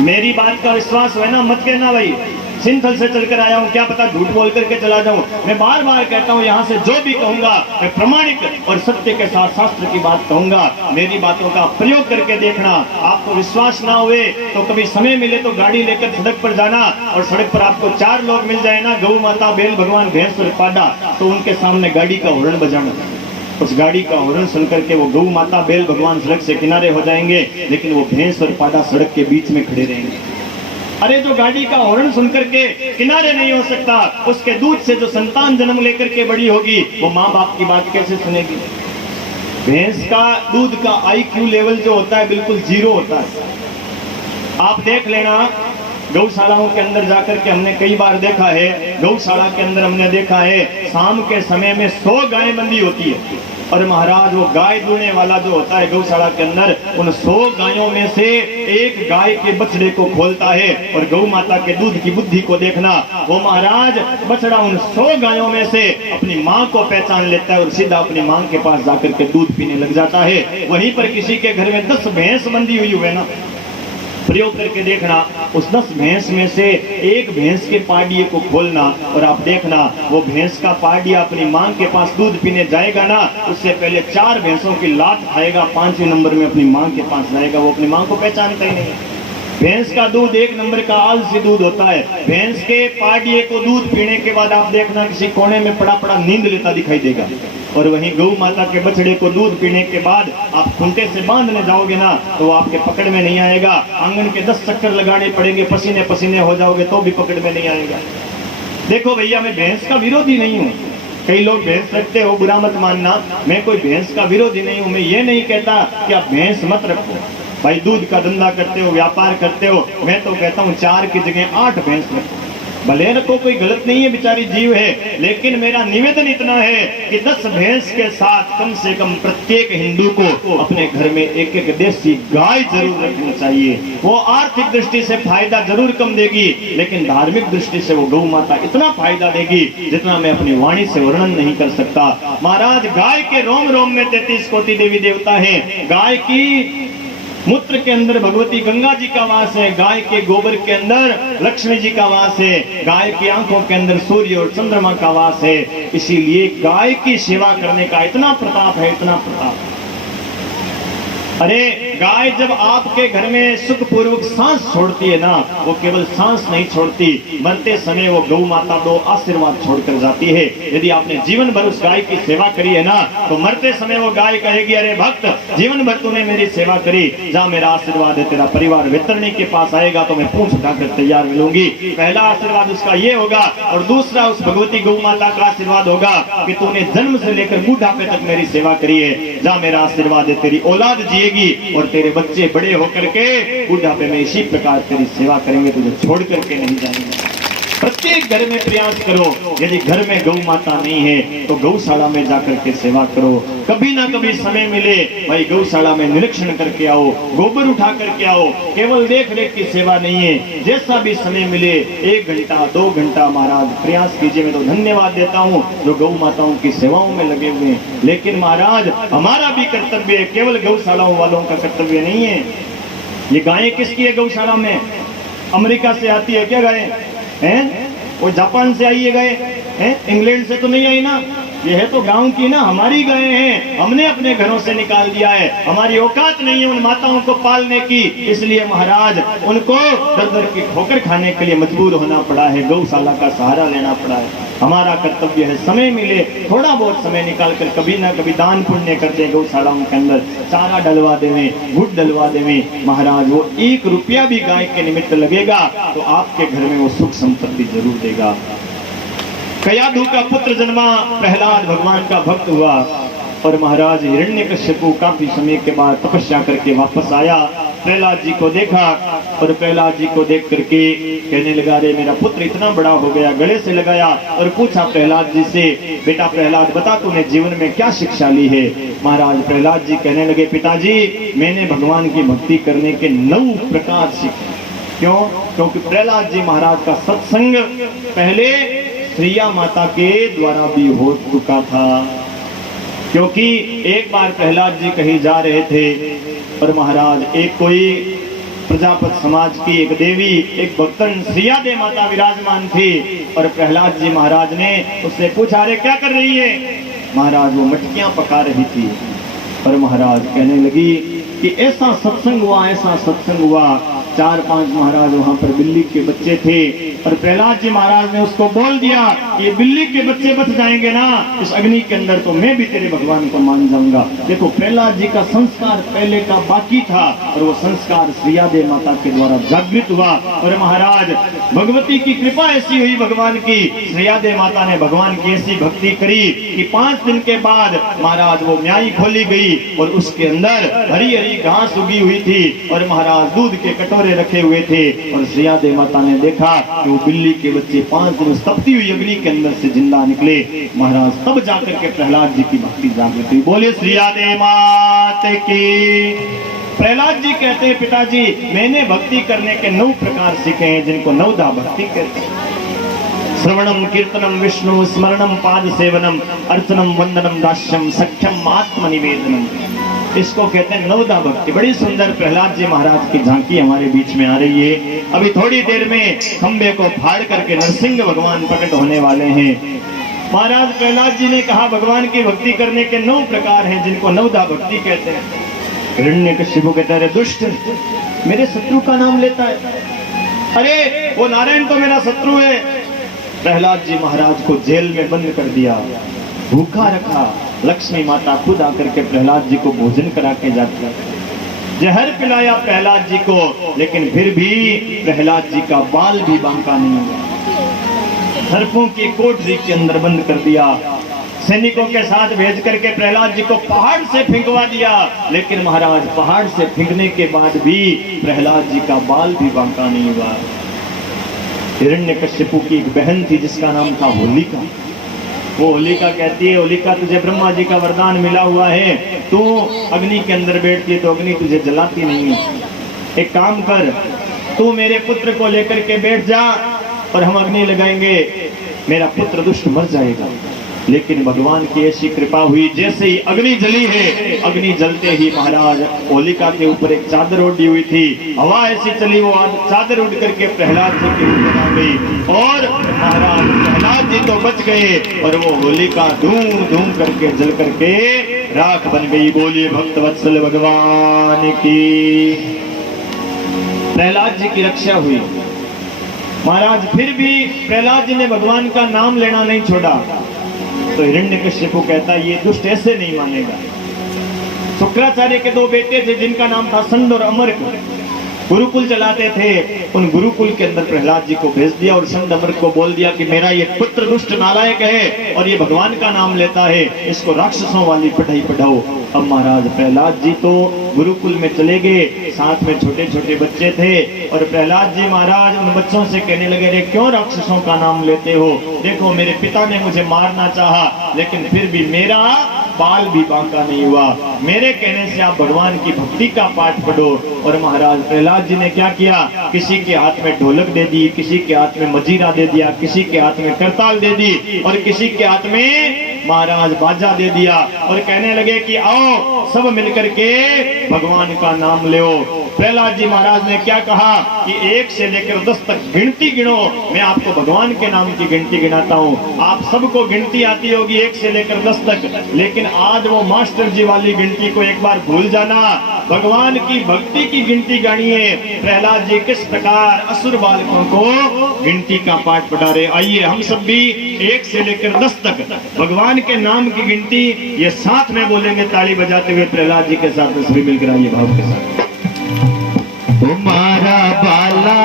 मेरी बात का विश्वास है ना, मत कहना भाई सिंथल से चलकर आया हूँ, क्या पता झूठ बोल करके चला जाऊं। मैं बार बार कहता हूँ, यहाँ से जो भी कहूंगा मैं प्रमाणिक और सत्य के साथ शास्त्र की बात कहूंगा। मेरी बातों का प्रयोग करके देखना। आपको विश्वास ना हुए तो कभी समय मिले तो गाड़ी लेकर सड़क पर जाना, और सड़क पर आपको 4 लोग मिल जाए ना, गौ माता, बैल भगवान, भैंस और पाडा, तो उनके सामने गाड़ी का हॉर्न बजाना। उस गाड़ी का हॉर्न सुनकर के वो गौ माता, बैल भगवान सड़क से किनारे हो जाएंगे, लेकिन वो भैंस और पाडा सड़क के बीच में खड़े रहेंगे। अरे जो गाड़ी का हॉर्न सुनकर के किनारे नहीं हो सकता, उसके दूध से जो संतान जन्म लेकर के बड़ी होगी, वो माँ बाप की बात कैसे सुनेगी? भैंस का दूध का IQ लेवल जो होता है बिल्कुल 0 होता है। आप देख लेना, गौशालाओं के अंदर जाकर के हमने कई बार देखा है, गौशाला के अंदर हमने देखा है शाम के समय में 100 गायें बंधी होती है। और महाराज वो गाय दूने वाला जो होता है गौशाला के अंदर, उन 100 गायों में से एक गाय के बछड़े को खोलता है। और गौ माता के दूध की बुद्धि को देखना, वो महाराज बछड़ा उन 100 गायों में से अपनी माँ को पहचान लेता है और सीधा अपनी माँ के पास जाकर के दूध पीने लग जाता है। वहीं पर किसी के घर में 10 भैंस बंधी हुई है ना, प्रयोग करके देखना, उस 10 भैंस में से एक भैंस के पाडिये को खोलना, और आप देखना वो भैंस का पाडिया अपनी मां के पास दूध पीने जाएगा ना, उससे पहले 4 भैंसों की लात खाएगा, 5वें नंबर में अपनी मां के पास जाएगा। वो अपनी मां को पहचानता ही नहीं। भैंस का दूध 1 नंबर का आलसी दूध होता है। भैंस के पाडिये को दूध पीने के बाद आप देखना किसी कोने में पड़ा पड़ा नींद लेता दिखाई देगा। और वहीं गौ माता के बछड़े को दूध पीने के बाद आप खूंटे से बांधने जाओगे ना, तो वो आपके पकड़ में नहीं आएगा। आंगन के 10 चक्कर लगाने पड़ेंगे, पसीने पसीने हो जाओगे तो भी पकड़ में नहीं आएगा। देखो भैया, मैं भैंस का विरोधी नहीं हूँ। कई लोग भैंस रखते हो, बुरा मत मानना, मैं कोई भैंस का विरोधी नहीं हूँ। मैं ये नहीं कहता कि आप भैंस मत रखो, भाई दूध का धंधा करते हो, व्यापार करते हो, मैं तो कहता हूँ 4 की जगह 8 भैंस रखो, भले रखो, कोई गलत नहीं है, बेचारी जीव है। लेकिन मेरा निवेदन इतना है कि 10 भैंस के साथ कम से कम प्रत्येक हिंदू को अपने घर में 1-1 देसी गाय जरूर रखनी चाहिए। वो आर्थिक दृष्टि से फायदा जरूर कम देगी, लेकिन धार्मिक दृष्टि से वो गौ माता इतना फायदा देगी जितना मैं अपनी वाणी से वर्णन नहीं कर सकता। महाराज गाय के रोम रोम में 33 कोटि देवी देवता है। गाय की मूत्र के अंदर भगवती गंगा जी का वास है, गाय के गोबर के अंदर लक्ष्मी जी का वास है, गाय की आंखों के अंदर सूर्य और चंद्रमा का वास है। इसीलिए गाय की सेवा करने का इतना प्रताप है, इतना प्रताप। अरे गाय जब आपके घर में सुखपूर्वक सांस छोड़ती है ना, वो केवल सांस नहीं छोड़ती, मरते समय वो गौ माता 2 आशीर्वाद छोड़कर जाती है। यदि आपने जीवन भर उस गाय की सेवा करी है ना, तो मरते समय वो गाय कहेगी, अरे भक्त, जीवन भर तूने मेरी सेवा करी, जा मेरा आशीर्वाद है, तेरा परिवार वितरणी के पास आएगा तो मैं पूंछ उठाकर तैयार मिलूंगी। पहला आशीर्वाद उसका ये होगा, और दूसरा उस भगवती गौ माता का आशीर्वाद होगा कि तूने जन्म से लेकर बूढ़ापे तक मेरी सेवा करी है, जा मेरा आशीर्वाद है, तेरी औलाद जिएगी और तेरे बच्चे बड़े होकर के बूढ़ापे में इसी प्रकार तेरी सेवा करेंगे, तुझे छोड़ करके नहीं जाएंगे। प्रत्येक घर में प्रयास करो, यदि घर में गौ माता नहीं है तो गौशाला में जाकर के सेवा करो। कभी ना कभी समय मिले भाई गौशाला में निरीक्षण करके आओ, गोबर उठा करके आओ। केवल देख रेख की सेवा नहीं है, जैसा भी समय मिले 1 घंटा 2 घंटा महाराज प्रयास कीजिए। मैं तो धन्यवाद देता हूँ जो गौ माताओं की सेवाओं में लगे हुए हैं, लेकिन महाराज हमारा भी कर्तव्य है, केवल गौशालाओं वालों का कर्तव्य नहीं है। ये गायें किसकी है गौशाला में? अमेरिका से आती है क्या गायें? हैं? वो जापान से आई है गाय हैं? इंग्लैंड से तो नहीं आई ना, ये है तो गांव की ना, हमारी गाय हैं, हमने अपने घरों से निकाल दिया है। हमारी औकात नहीं है उन माताओं को पालने की, इसलिए महाराज उनको दर दर की ठोकर खाने के लिए मजबूर होना पड़ा है, गौशाला का सहारा लेना पड़ा है। हमारा कर्तव्य है समय मिले थोड़ा बहुत समय निकाल कर कभी ना कभी दान पुण्य करते हैं, गौशालाओं के अंदर चारा डलवा देवें, गुड़ डलवा देवें। महाराज वो 1 रुपया भी गाय के निमित्त लगेगा तो आपके घर में वो सुख संपत्ति जरूर देगा। कयाधु का पुत्र जन्मा, प्रहलाद भगवान का भक्त हुआ और महाराज हिरण्यकश्यपु काफी समय के बाद तपस्या करके वापस आया। प्रहलाद जी को देखा और प्रहलाद जी को देख करके कहने लगा, रे मेरा पुत्र इतना बड़ा हो गया। गले से लगाया और पूछा प्रहलाद जी से, बेटा प्रहलाद बता तूने जीवन में क्या शिक्षा ली है? महाराज प्रहलाद जी कहने लगे, पिताजी मैंने भगवान की भक्ति करने के 9 प्रकार सीखे। क्यों? क्योंकि प्रहलाद जी महाराज का सत्संग पहले श्रिया माता के द्वारा भी हो चुका था। क्योंकि एक बार प्रहलाद जी कहीं जा रहे थे और महाराज एक कोई प्रजापत समाज की एक देवी, एक भक्तन श्रिया दे माता विराजमान थी और प्रहलाद जी महाराज ने उससे पूछा, अरे क्या कर रही है? महाराज वो मटकियां पका रही थी और महाराज कहने लगी कि ऐसा सत्संग हुआ, ऐसा सत्संग हुआ। 4-5 महाराज वहां पर बिल्ली के बच्चे थे और प्रहलाद जी महाराज ने उसको बोल दिया, ये बिल्ली के बच्चे बच जाएंगे ना इस अग्नि के अंदर तो मैं भी तेरे भगवान को मान जाऊंगा। देखो प्रहलाद जी का संस्कार पहले का बाकी था और वो संस्कार श्रिया दे माता के द्वारा जागृत हुआ और महाराज भगवती की कृपा ऐसी हुई, भगवान की श्रिया दे माता ने भगवान की ऐसी भक्ति करी कि 5 दिन के बाद महाराज वो न्यायी खोली गई और उसके अंदर हरी हरी घास उगी हुई थी और महाराज दूध के कटोरे रखे हुए थे और श्रिया दे माता ने देखा कि वो बिल्ली के बच्चे 5 दिन तपती हुई अग्नि के अंदर से जिंदा निकले। महाराज तब जाकर के प्रहलाद जी की भक्ति जागृत हुई। बोले श्रिया दे माता की। प्रहलाद जी कहते हैं, पिताजी मैंने भक्ति करने के 9 प्रकार सीखे हैं जिनको 9दा भक्ति कहते हैं। श्रवणम कीर्तनम विष्णु स्मरणम पाद सेवनम अर्चनम वंदनम दास्यम सख्यम आत्मनिवेदनम, इसको कहते हैं 9दा भक्ति। बड़ी सुंदर प्रहलाद जी महाराज की झांकी हमारे बीच में आ रही है। अभी थोड़ी देर में खंबे को फाड़ करके नरसिंह भगवान प्रकट होने वाले हैं। महाराज प्रहलाद जी ने कहा भगवान की भक्ति करने के 9 प्रकार हैं जिनको 9दा भक्ति कहते हैं। हिरण्यकश्यप कहता है, दुष्ट मेरे शत्रु का नाम लेता है, अरे वो नारायण तो मेरा शत्रु है। प्रहलाद जी महाराज को जेल में बंद कर दिया, भूखा रखा। लक्ष्मी माता खुद आकर के प्रहलाद जी को भोजन करा के जाती, जहर पिलाया प्रहलाद जी को, लेकिन फिर भी प्रहलाद जी का बाल भी बांका नहीं हुआ। सर्पों की कोठरी के अंदर बंद कर दिया, सैनिकों के साथ भेज करके प्रहलाद जी को पहाड़ से फेंकवा दिया, लेकिन महाराज पहाड़ से फेंकने के बाद भी प्रहलाद जी का बाल भी बांका नहीं हुआ। हिरण्यकश्यपु की एक बहन थी जिसका नाम था होलिका। वो होलिका कहती है, होलिका तुझे ब्रह्मा जी का वरदान मिला हुआ है, तू अग्नि के अंदर बैठती है तो अग्नि तुझे जलाती नहीं है। एक काम कर, तू मेरे पुत्र को लेकर के बैठ जा और हम अग्नि लगाएंगे, मेरा पुत्र दुष्ट मर जाएगा। लेकिन भगवान की ऐसी कृपा हुई, जैसे ही अग्नि जली है, अग्नि जलते ही महाराज होलिका के ऊपर एक चादर ओढ़ी हुई थी, हवा ऐसी चली वो चादर उड़ करके प्रहलाद जी के ऊपर आ गई और महाराज प्रहलाद जी तो बच गए और वो होलिका धूम धूम करके जल करके राख बन गई। बोलिए भक्त वत्सल भगवान की। प्रहलाद जी की रक्षा हुई। महाराज फिर भी प्रहलाद जी ने भगवान का नाम लेना नहीं छोड़ा। तो हिरण्यकश्यप कहता है ये दुष्ट ऐसे नहीं मानेगा। शुक्राचार्य के 2 बेटे थे जिनका नाम था संड और अमर्क, गुरुकुल चलाते थे। उन गुरुकुल के अंदर प्रहलाद जी को भेज दिया और संड अमर्क को बोल दिया कि मेरा ये पुत्र दुष्ट नालायक है और ये भगवान का नाम लेता है, इसको राक्षसों वाली पढ़ाई पढ़ाओ। अब महाराज प्रहलाद जी तो गुरुकुल में चले गए, साथ में छोटे छोटे बच्चे थे और प्रहलाद जी महाराज उन बच्चों से कहने लगे, रे क्यों राक्षसों का नाम लेते हो? देखो मेरे पिता ने मुझे मारना चाहा लेकिन फिर भी मेरा बाल भी बांका नहीं हुआ। मेरे कहने से आप भगवान की भक्ति का पाठ पढ़ो। और महाराज प्रहलाद जी ने क्या किया, किसी के हाथ में ढोलक दे दी, किसी के हाथ में मजीरा दे दिया, किसी के हाथ में करताल दे दी और किसी के हाथ में महाराज बाजा दे दिया और कहने लगे कि आओ सब मिलकर के भगवान का नाम लो। प्रहलाद जी महाराज ने क्या कहा कि 1 से लेकर 10 तक गिनती गिनो, मैं आपको भगवान के नाम की गिनती गिनाता हूँ। आप सबको गिनती आती होगी 1 से लेकर 10 तक, लेकिन आज वो मास्टर जी वाली गिनती को एक बार भूल जाना, भगवान की भक्ति की गिनती गानिए। प्रहलाद जी किस प्रकार असुर बालकों को गिनती का पाठ पढ़ा रहे। आइए हम सब भी 1 से लेकर 10 तक भगवान के नाम की गिनती ये साथ में बोलेंगे ताली बजाते हुए प्रहलाद जी के साथ। सभी मिलकर आइए भाव के साथ। तुम्हारा बाला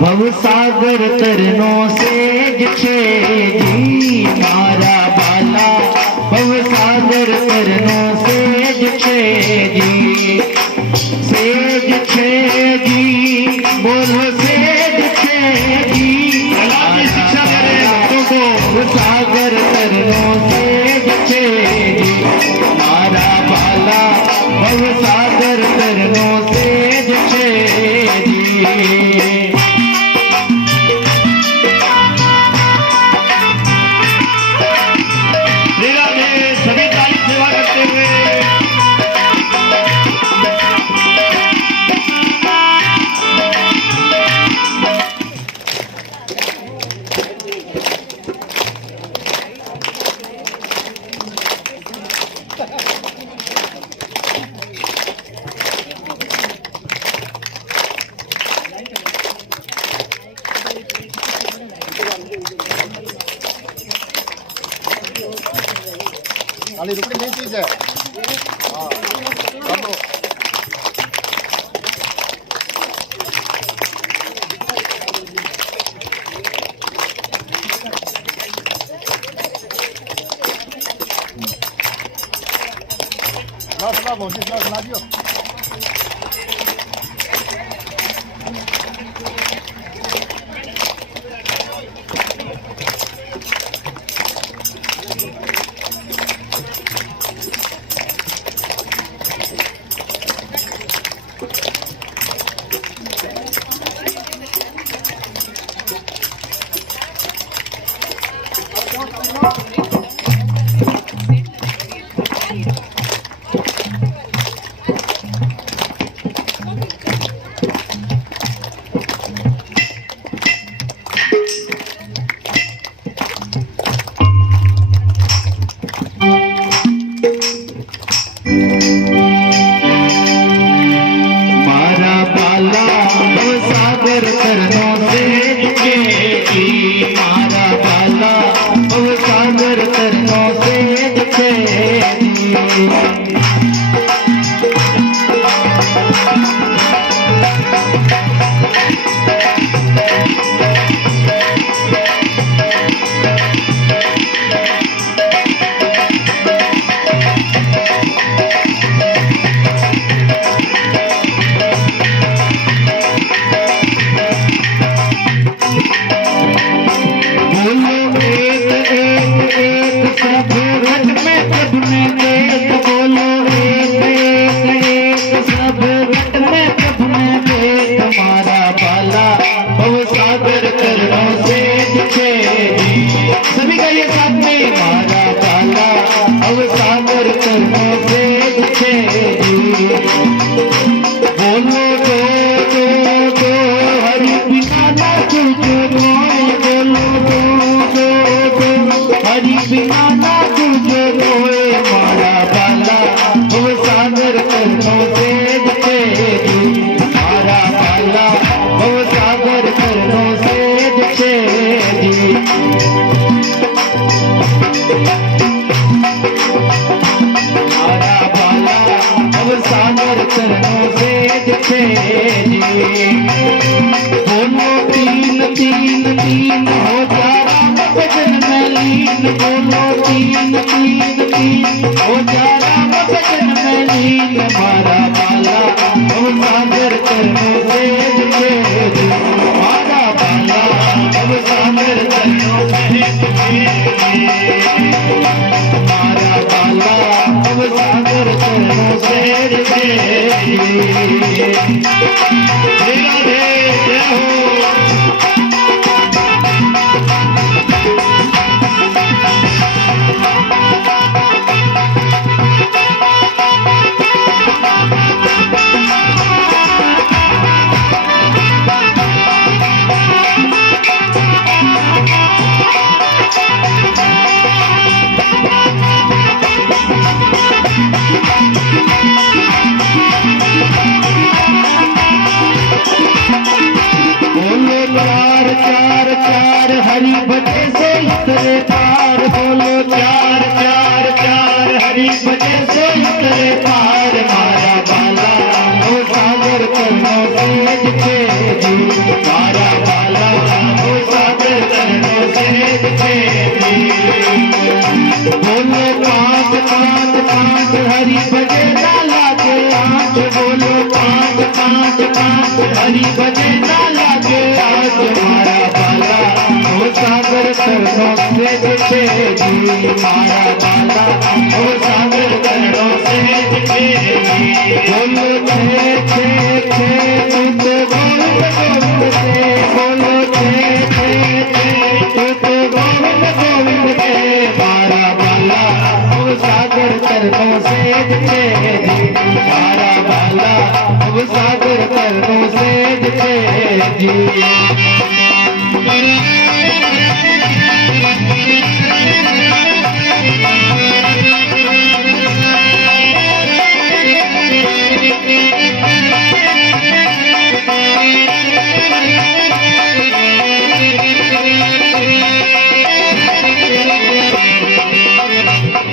भवसागर तरनों से जी, मारा बाला भवसागर तरनों से जी, सेज छे जी, बोलो सेज छे जी, शिक्षा करे तो भवसागर तरनों से छे जी, मारा बाला भवसागर तरनों से खाली रुपये नहीं चीज है। हाँ सुना दियो। जी तीन बोलो तीन तीन तीन ओ जारा मगन में लीन मारा बाला अब सागर चरणों से जुड़े मारा बाला अब सागर चरणों से जुड़े मारा बाला अब सागर चरणों से जुड़े राधे जय हो। हरि भजे से उतरे पार बोलो चार चार चार हरि भजे से उतरे पार मारा बाला ओ सागर चरणों से जिते जी मारा बाला ओ सागर चरणों से जिते जी बोलो पांच पांच पांच हरि भजे ना लागे आंच बोलो पांच पांच पांच हरि भजे ना लागे आंच मारा बाला सागर चरणों से जिते जी मारा बाला ओ सागर चरणों से जिते जी बोलो छे छे छे तुत गोविंद गोविंद के बोलो छे छे छे तुत गोविंद गोविंद के मारा बाला ओ सागर चरणों से जिते जी मारा बाला ओ सागर चरणों से जिते जी।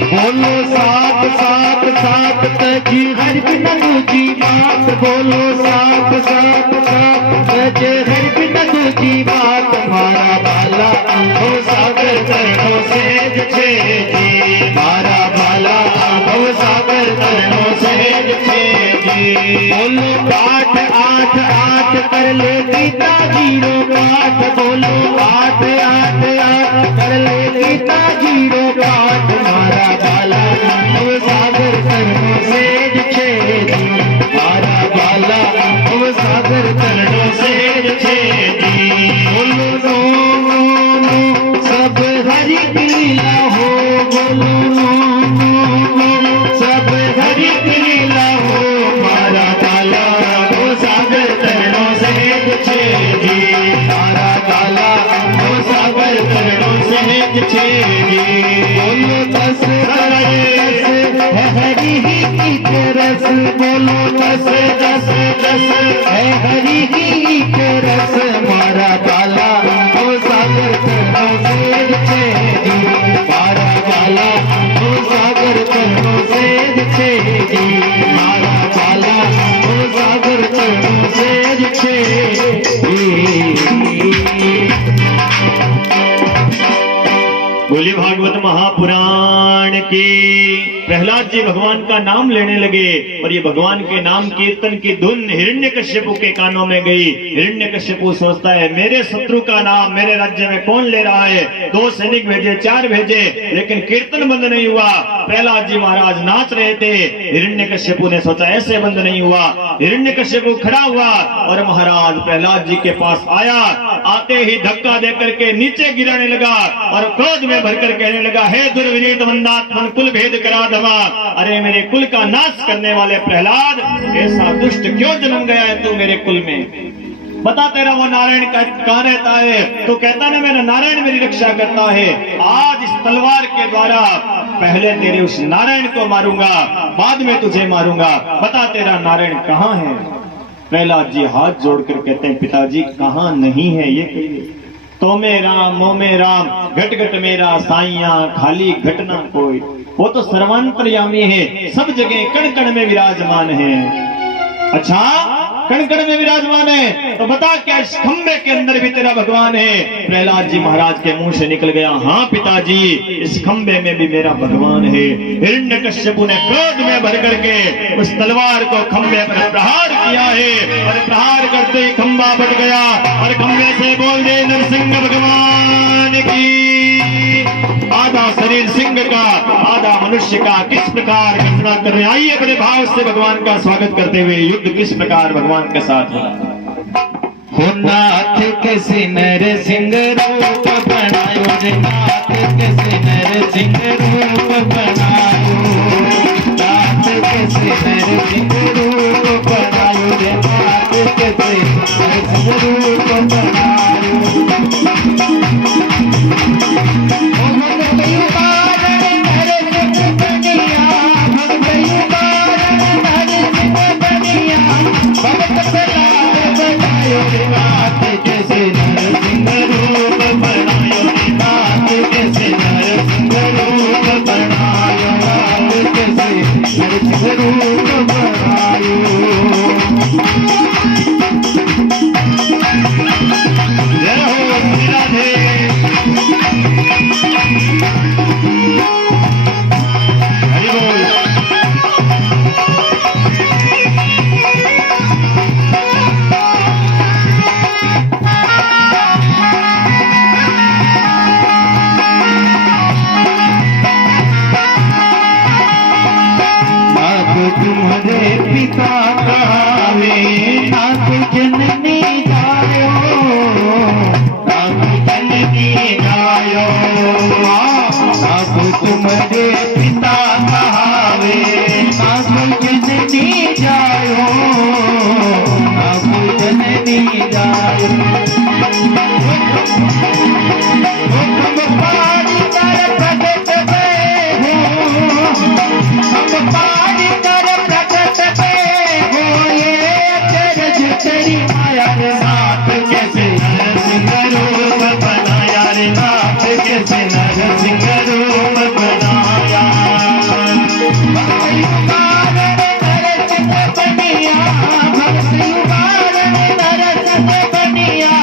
बोलो सात सात सात तजी हर बिन दूजी बात बोलो सात सात सात तजे हर बिन दूजी बात मारा बाला ओ सागर चरणों से जिते जी मारा बाला ओ सागर चरणों से जिते जी बोलो आठ आठ आठ कर ले गीता जीरो पाठ बोलो आठ आठ आठ कर ले गीता जीरो पाठ मारा बाला ओ सागर चरणों से जिते जी मारा बाला ओ सागर चरणों से जिते जी बोलो नो नो नो सब हरि की लीला हो बोलो नो नो नो सब हरि की लीला हो मारा बाला ओ सागर चरणों से जिते जी मारा बाला ओ सागर चरणों से जिते जी बोलो दस है हरि ही की रस बोलो दस दस दस है हरि ही की रस मारा बाला ओ सागर चरणों से जिते जी मारा बाला ओ सागर चरणों से जिते जी मारा बाला ओ सागर चरणों से जिते जी। बोली भागवत महापुराण की। प्रहलाद जी भगवान का नाम लेने लगे और ये भगवान के नाम कीर्तन की धुन हिरण्यकश्यपु के कानों में गई। हिरण्यकश्यपु सोचता है मेरे शत्रु का नाम मेरे राज्य में कौन ले रहा है। 2 सैनिक भेजे 4 भेजे लेकिन कीर्तन बंद नहीं हुआ। प्रहलाद जी महाराज नाच रहे थे। हिरण्यकश्यपु ने सोचा ऐसे बंद नहीं हुआ। हिरण्यकश्यपु खड़ा हुआ और महाराज प्रहलाद जी के पास आया। आते ही धक्का देकर के नीचे गिराने लगा और क्रोध में भरकर कहने लगा हे दुर्विनीत मंदात्मन कुल भेद करा दवा। अरे मेरे कुल का नाश करने वाले प्रहलाद ऐसा दुष्ट क्यों जन्म गया है तू मेरे कुल में। बता तेरा वो नारायण कहाँ रहता है। तो कहता ना मेरा नारायण मेरी रक्षा करता है। आज इस तलवार के द्वारा पहले तेरे उस नारायण को मारूंगा बाद में तुझे मारूंगा। बता तेरा नारायण कहाँ है। प्रहलाद जी हाथ जोड़कर कहते हैं पिताजी कहाँ नहीं है ये कहिए। तो में राम मो में राम घट घट मेरा साइया खाली घटना कोई। वो तो सर्वांतर्यामी है सब जगह कण कण में विराजमान है। अच्छा कण कण में विराजमान है, तो बता क्या इस खंबे के अंदर भी तेरा भगवान है? प्रहलाद जी महाराज के मुंह से निकल गया, हाँ पिताजी, इस खंबे में भी मेरा भगवान है। हिरण्यकश्यप ने क्रोध में भर करके उस तलवार को खंबे पर प्रहार किया है, और प्रहार करते ही खंबा फट गया, और खंबे से बोल दे नरसिंह भगवान की। आधा शरीर सिंह का, आधा मनुष्य का, किस प्रकार घटना कर रहे हैं? आइए बड़े भाव से भगवान का स्वागत करते हुए युद्ध किस प्रकार भगवान के साथ हो। नाथ किसी नर सिंह रूप बनायो रे, नाथ किसी नर सिंह रूप बनायो, नाथ किसी नर सिंह रूप बनायो रे, नाथ किसी नर सिंह रूप बनायो। नाथ कैसे नर सिंह रूप बनायो, नाथ कैसे नर सिंह रूप बनायो, नाथ कैसे नर सिंह रूप बनायो। जय हो राधे। हरि बोल। तुम्हारे पिता कहावे, नाथ जननी जायो, नाथ जननी जायो, नाथ तुम्हारे पिता कहावे, नाथ जननी जायो, नाथ जननी जायो। पारी कर प्रगट भय हो, हम पारी कर प्रगट भय हो, ये अचरज तेरी माया रे, नाथ कैसे नर सिंह रूप बनाया रे, नाथ कैसे नर सिंह रूप बनाया। भक्त युगार नर सिंह बनिया, भक्त युगार नर सिंह बनिया,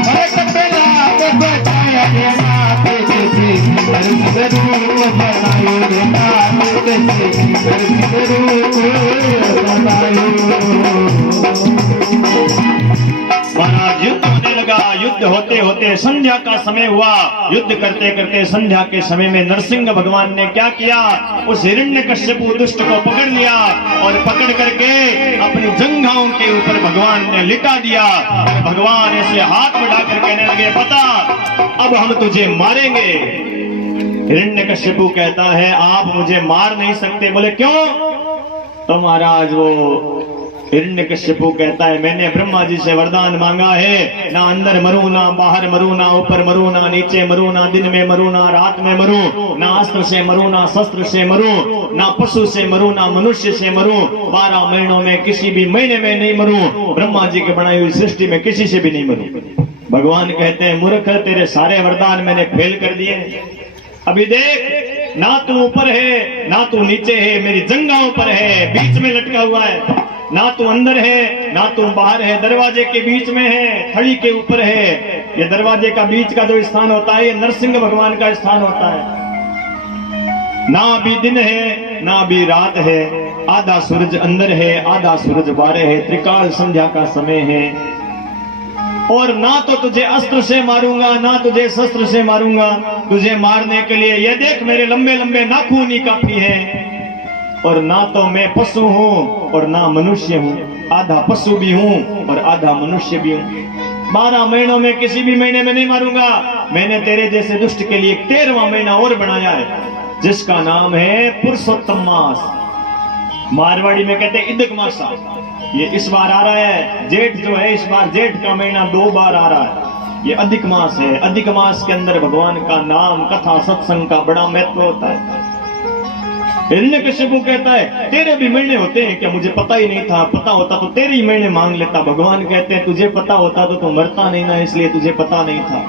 भक्त प्रहलाद बचाया रे, नाथ कैसे नर सिंह रूप बनायो रे, नाथ कैसे नर सिंह रूप बनायो। महाराज युद्ध होने लगा। युद्ध होते होते संध्या का समय हुआ। युद्ध करते करते संध्या के समय में नरसिंह भगवान ने क्या किया? उस हिरण्यकश्यपु दुष्ट को पकड़ लिया, और पकड़ करके अपनी जंघाओं के ऊपर भगवान ने लिटा दिया। भगवान ऐसे हाथ बढ़ाकर कहने लगे, बता अब हम तुझे मारेंगे। हिरण्यकश्यपु कहता है, आप मुझे मार नहीं सकते। बोले क्यों? तो महाराज वो हिरण्यकश्यपु कहता है, मैंने ब्रह्मा जी से वरदान मांगा है, ना अंदर मरूं, ना बाहर मरूं, ना ऊपर मरूं, ना नीचे मरूं, ना दिन में मरूं, ना रात में मरूं, ना अस्त्र से मरूं, ना शस्त्र से मरूं, ना पशु से मरूं, ना मनुष्य से मरूं, 12 महीनों में किसी भी महीने में नहीं मरूं, ब्रह्मा जी की बनाई हुई सृष्टि में किसी से भी नहीं मरूं। भगवान कहते हैं, मूर्ख, तेरे सारे वरदान मैंने फेल कर दिए। अभी देख, ना तू ऊपर है, ना तू नीचे है, मेरी जंघाओं पर है, बीच में लटका हुआ है। ना तू अंदर है, ना तू बाहर है, दरवाजे के बीच में है, थड़ी के ऊपर है। ये दरवाजे का बीच का जो स्थान होता है, ये नरसिंह भगवान का स्थान होता है। ना अभी दिन है, ना अभी रात है, आधा सूरज अंदर है, आधा सूरज बाहर है, त्रिकाल संध्या का समय है। और ना तो तुझे अस्त्र से मारूंगा, ना तुझे शस्त्र से मारूंगा। तुझे मारने के लिए ये देख, मेरे लंबे लंबे नाखून ही काफी है। और ना तो मैं पशु हूँ और ना मनुष्य हूँ, आधा पशु भी हूँ और आधा मनुष्य भी हूँ। 12 महीनों में किसी भी महीने में नहीं मारूंगा। मैंने तेरे जैसे दुष्ट के लिए 13वां महीना और बनाया है, जिसका नाम है पुरुषोत्तम मास। मारवाड़ी में कहते हैं इदक मासा। ये इस बार आ रहा है, जेठ जो है, इस बार जेठ का महीना 2 बार आ रहा है। ये अधिक मास है। अधिक मास के अंदर भगवान का नाम, कथा, सत्संग का बड़ा महत्व होता है। हिरण्यकश्यपु कहता है, तेरे भी महीने होते हैं क्या? मुझे पता ही नहीं था, पता होता तो तेरे ही महीने मांग लेता। भगवान कहते हैं, तुझे पता होता तो तू मरता नहीं ना, इसलिए तुझे पता नहीं था।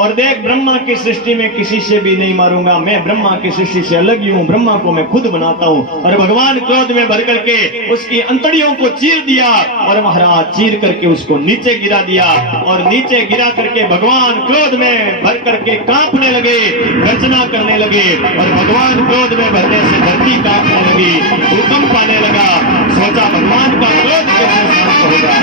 और देख ब्रह्मा की सृष्टि में किसी से भी नहीं मारूंगा, मैं ब्रह्मा की सृष्टि से अलग ही हूँ, ब्रह्मा को मैं खुद बनाता हूँ। और भगवान क्रोध में भर करके उसकी अंतड़ियों को चीर दिया और महाराज चीर करके उसको नीचे गिरा दिया। और नीचे गिरा करके भगवान क्रोध में भर करके कांपने लगे, गर्जना करने लगे। और भगवान क्रोध में भरने से धरती कांपने लगी, भूकंप आने लगा। सोचा भगवान का क्रोध कैसे शांत होगा।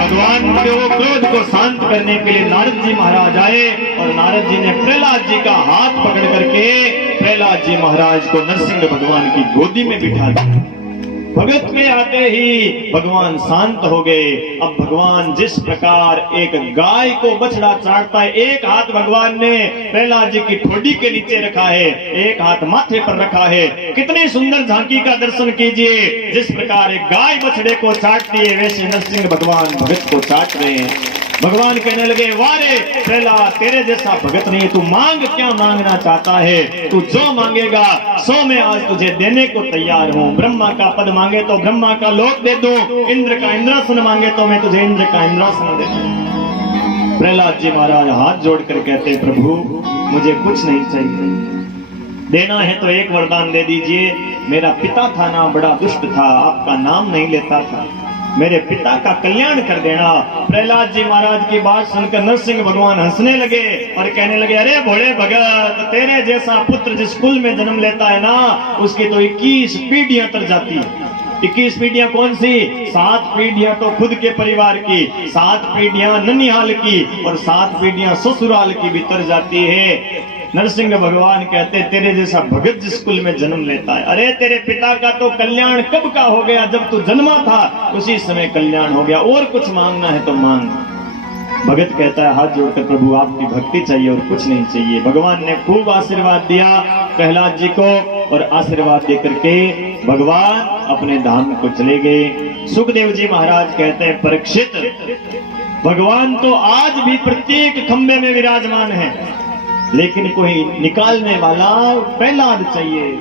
भगवान के वो क्रोध को शांत करने के लिए नारद जी महाराज आए और नारद जी ने प्रहलाद जी का हाथ पकड़ करके प्रहलाद जी महाराज को नरसिंह भगवान की गोदी में बिठा दिया। भगत के आते ही भगवान शांत हो गए। अब भगवान जिस प्रकार एक गाय को बछड़ा चाटता है, एक हाथ भगवान ने प्रहलाद जी की ठोडी के नीचे रखा है, एक हाथ माथे पर रखा है। कितनी सुंदर झांकी का दर्शन कीजिए। जिस प्रकार एक गाय बछड़े को चाटती है, वैसे नरसिंह भगवान भगत को चाट रहे हैं। भगवान कहने लगे, वारे प्रहलाद, तेरे जैसा भगत नहीं, तू मांग क्या मांगना चाहता है, तू जो मांगेगा सो मैं आज तुझे देने को तैयार हूँ। ब्रह्मा का पद मांगे तो ब्रह्मा का लोक दे दूं, इंद्र का इंद्रासन मांगे तो मैं तुझे इंद्र का इंद्रासन दे दूं। प्रहलाद जी महाराज हाथ जोड़कर कहते, प्रभु मुझे कुछ नहीं चाहिए, देना है तो एक वरदान दे दीजिए। मेरा पिता था ना, बड़ा दुष्ट था, आपका नाम नहीं लेता था, मेरे पिता का कल्याण कर देना। प्रहलाद जी महाराज की बात सुनकर नरसिंह भगवान हंसने लगे और कहने लगे, अरे भोले भगत, तेरे जैसा पुत्र जिस कुल में जन्म लेता है ना, उसकी तो 21 पीढ़ियां तर जाती है। 21 पीढ़ियां कौन सी? 7 पीढ़ियां तो खुद के परिवार की, 7 पीढ़ियां ननिहाल की और 7 पीढ़ियां ससुराल की भी तर जाती है। नरसिंह भगवान कहते, तेरे जैसा भगत जिस कुल में जन्म लेता है, अरे तेरे पिता का तो कल्याण कब का हो गया, जब तू जन्मा था उसी समय कल्याण हो गया, और कुछ मांगना है तो मांग। भगत कहता है हाथ जोड़कर, प्रभु आपकी भक्ति चाहिए और कुछ नहीं चाहिए। भगवान ने खूब आशीर्वाद दिया प्रहलाद जी को और आशीर्वाद देकर के भगवान अपने धाम को चले गए। सुखदेव जी महाराज कहते हैं, परीक्षित, भगवान तो आज भी प्रत्येक खंबे में विराजमान है, लेकिन कोई निकालने वाला प्रहलाद चाहिए।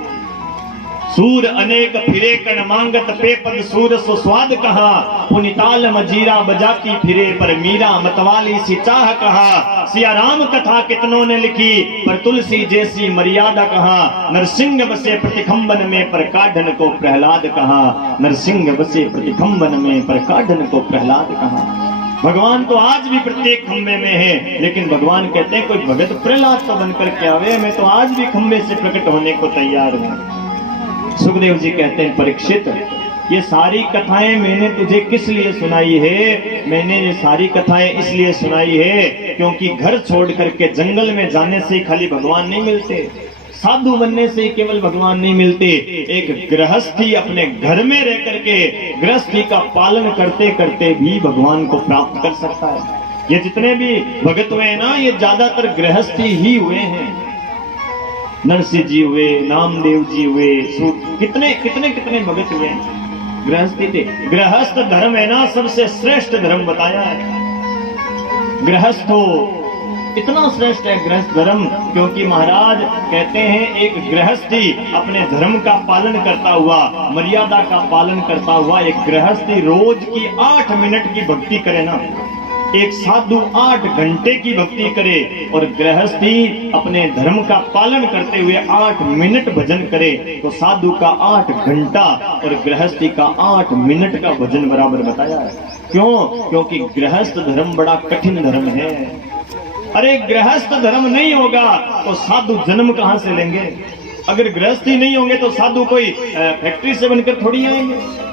सूर अनेक फिरे कण मांगत पे पद सूर सो स्वाद कहा, पुनिताल मजीरा बजाती फिरे पर मीरा मतवाली सी चाह कहा। सिया राम कथा कितनों ने लिखी पर तुलसी जैसी मर्यादा कहा। नरसिंह बसे प्रतिखंबन में पर काढ़न को प्रहलाद कहा। नरसिंह बसे प्रतिखंबन में पर काढ़न को प्रहलाद कहा। भगवान तो आज भी प्रत्येक खंबे में है, लेकिन भगवान कहते हैं कोई भगत प्रहलाद तो बनकर के आवे, मैं तो आज भी खंबे से प्रकट होने को तैयार हूँ। सुखदेव जी कहते हैं, परीक्षित, ये सारी कथाएं मैंने तुझे किस लिए सुनाई है? मैंने ये सारी कथाएं इसलिए सुनाई है क्योंकि घर छोड़ करके जंगल में जाने से खाली भगवान नहीं मिलते, साधु बनने से केवल भगवान नहीं मिलते। एक गृहस्थी अपने घर में रह करके गृहस्थी का पालन करते करते भी भगवान को प्राप्त कर सकता है। ये जितने भी भगत हुए ना, ये ज्यादातर गृहस्थी ही हुए हैं। नरसिंह जी हुए, नामदेव जी हुए, कितने कितने कितने भगत हुए, गृहस्थी थे। गृहस्थ धर्म है ना, सबसे श्रेष्ठ धर्म बताया है। गृहस्थ हो इतना श्रेष्ठ है गृहस्थ धर्म, क्योंकि महाराज कहते हैं एक गृहस्थी अपने धर्म का पालन करता हुआ, मर्यादा का पालन करता हुआ, एक गृहस्थी रोज की 8 मिनट की भक्ति करे ना, एक साधु 8 घंटे की भक्ति करे, और गृहस्थी अपने धर्म का पालन करते हुए 8 मिनट भजन करे, तो साधु का 8 घंटा और गृहस्थी का 8 मिनट का भजन बराबर बताया है। क्यों? क्योंकि गृहस्थ धर्म बड़ा कठिन धर्म है। अरे गृहस्थ धर्म नहीं होगा तो साधु जन्म कहां से लेंगे? अगर गृहस्थी नहीं होंगे तो साधु कोई फैक्ट्री से बनकर थोड़ी आएंगे।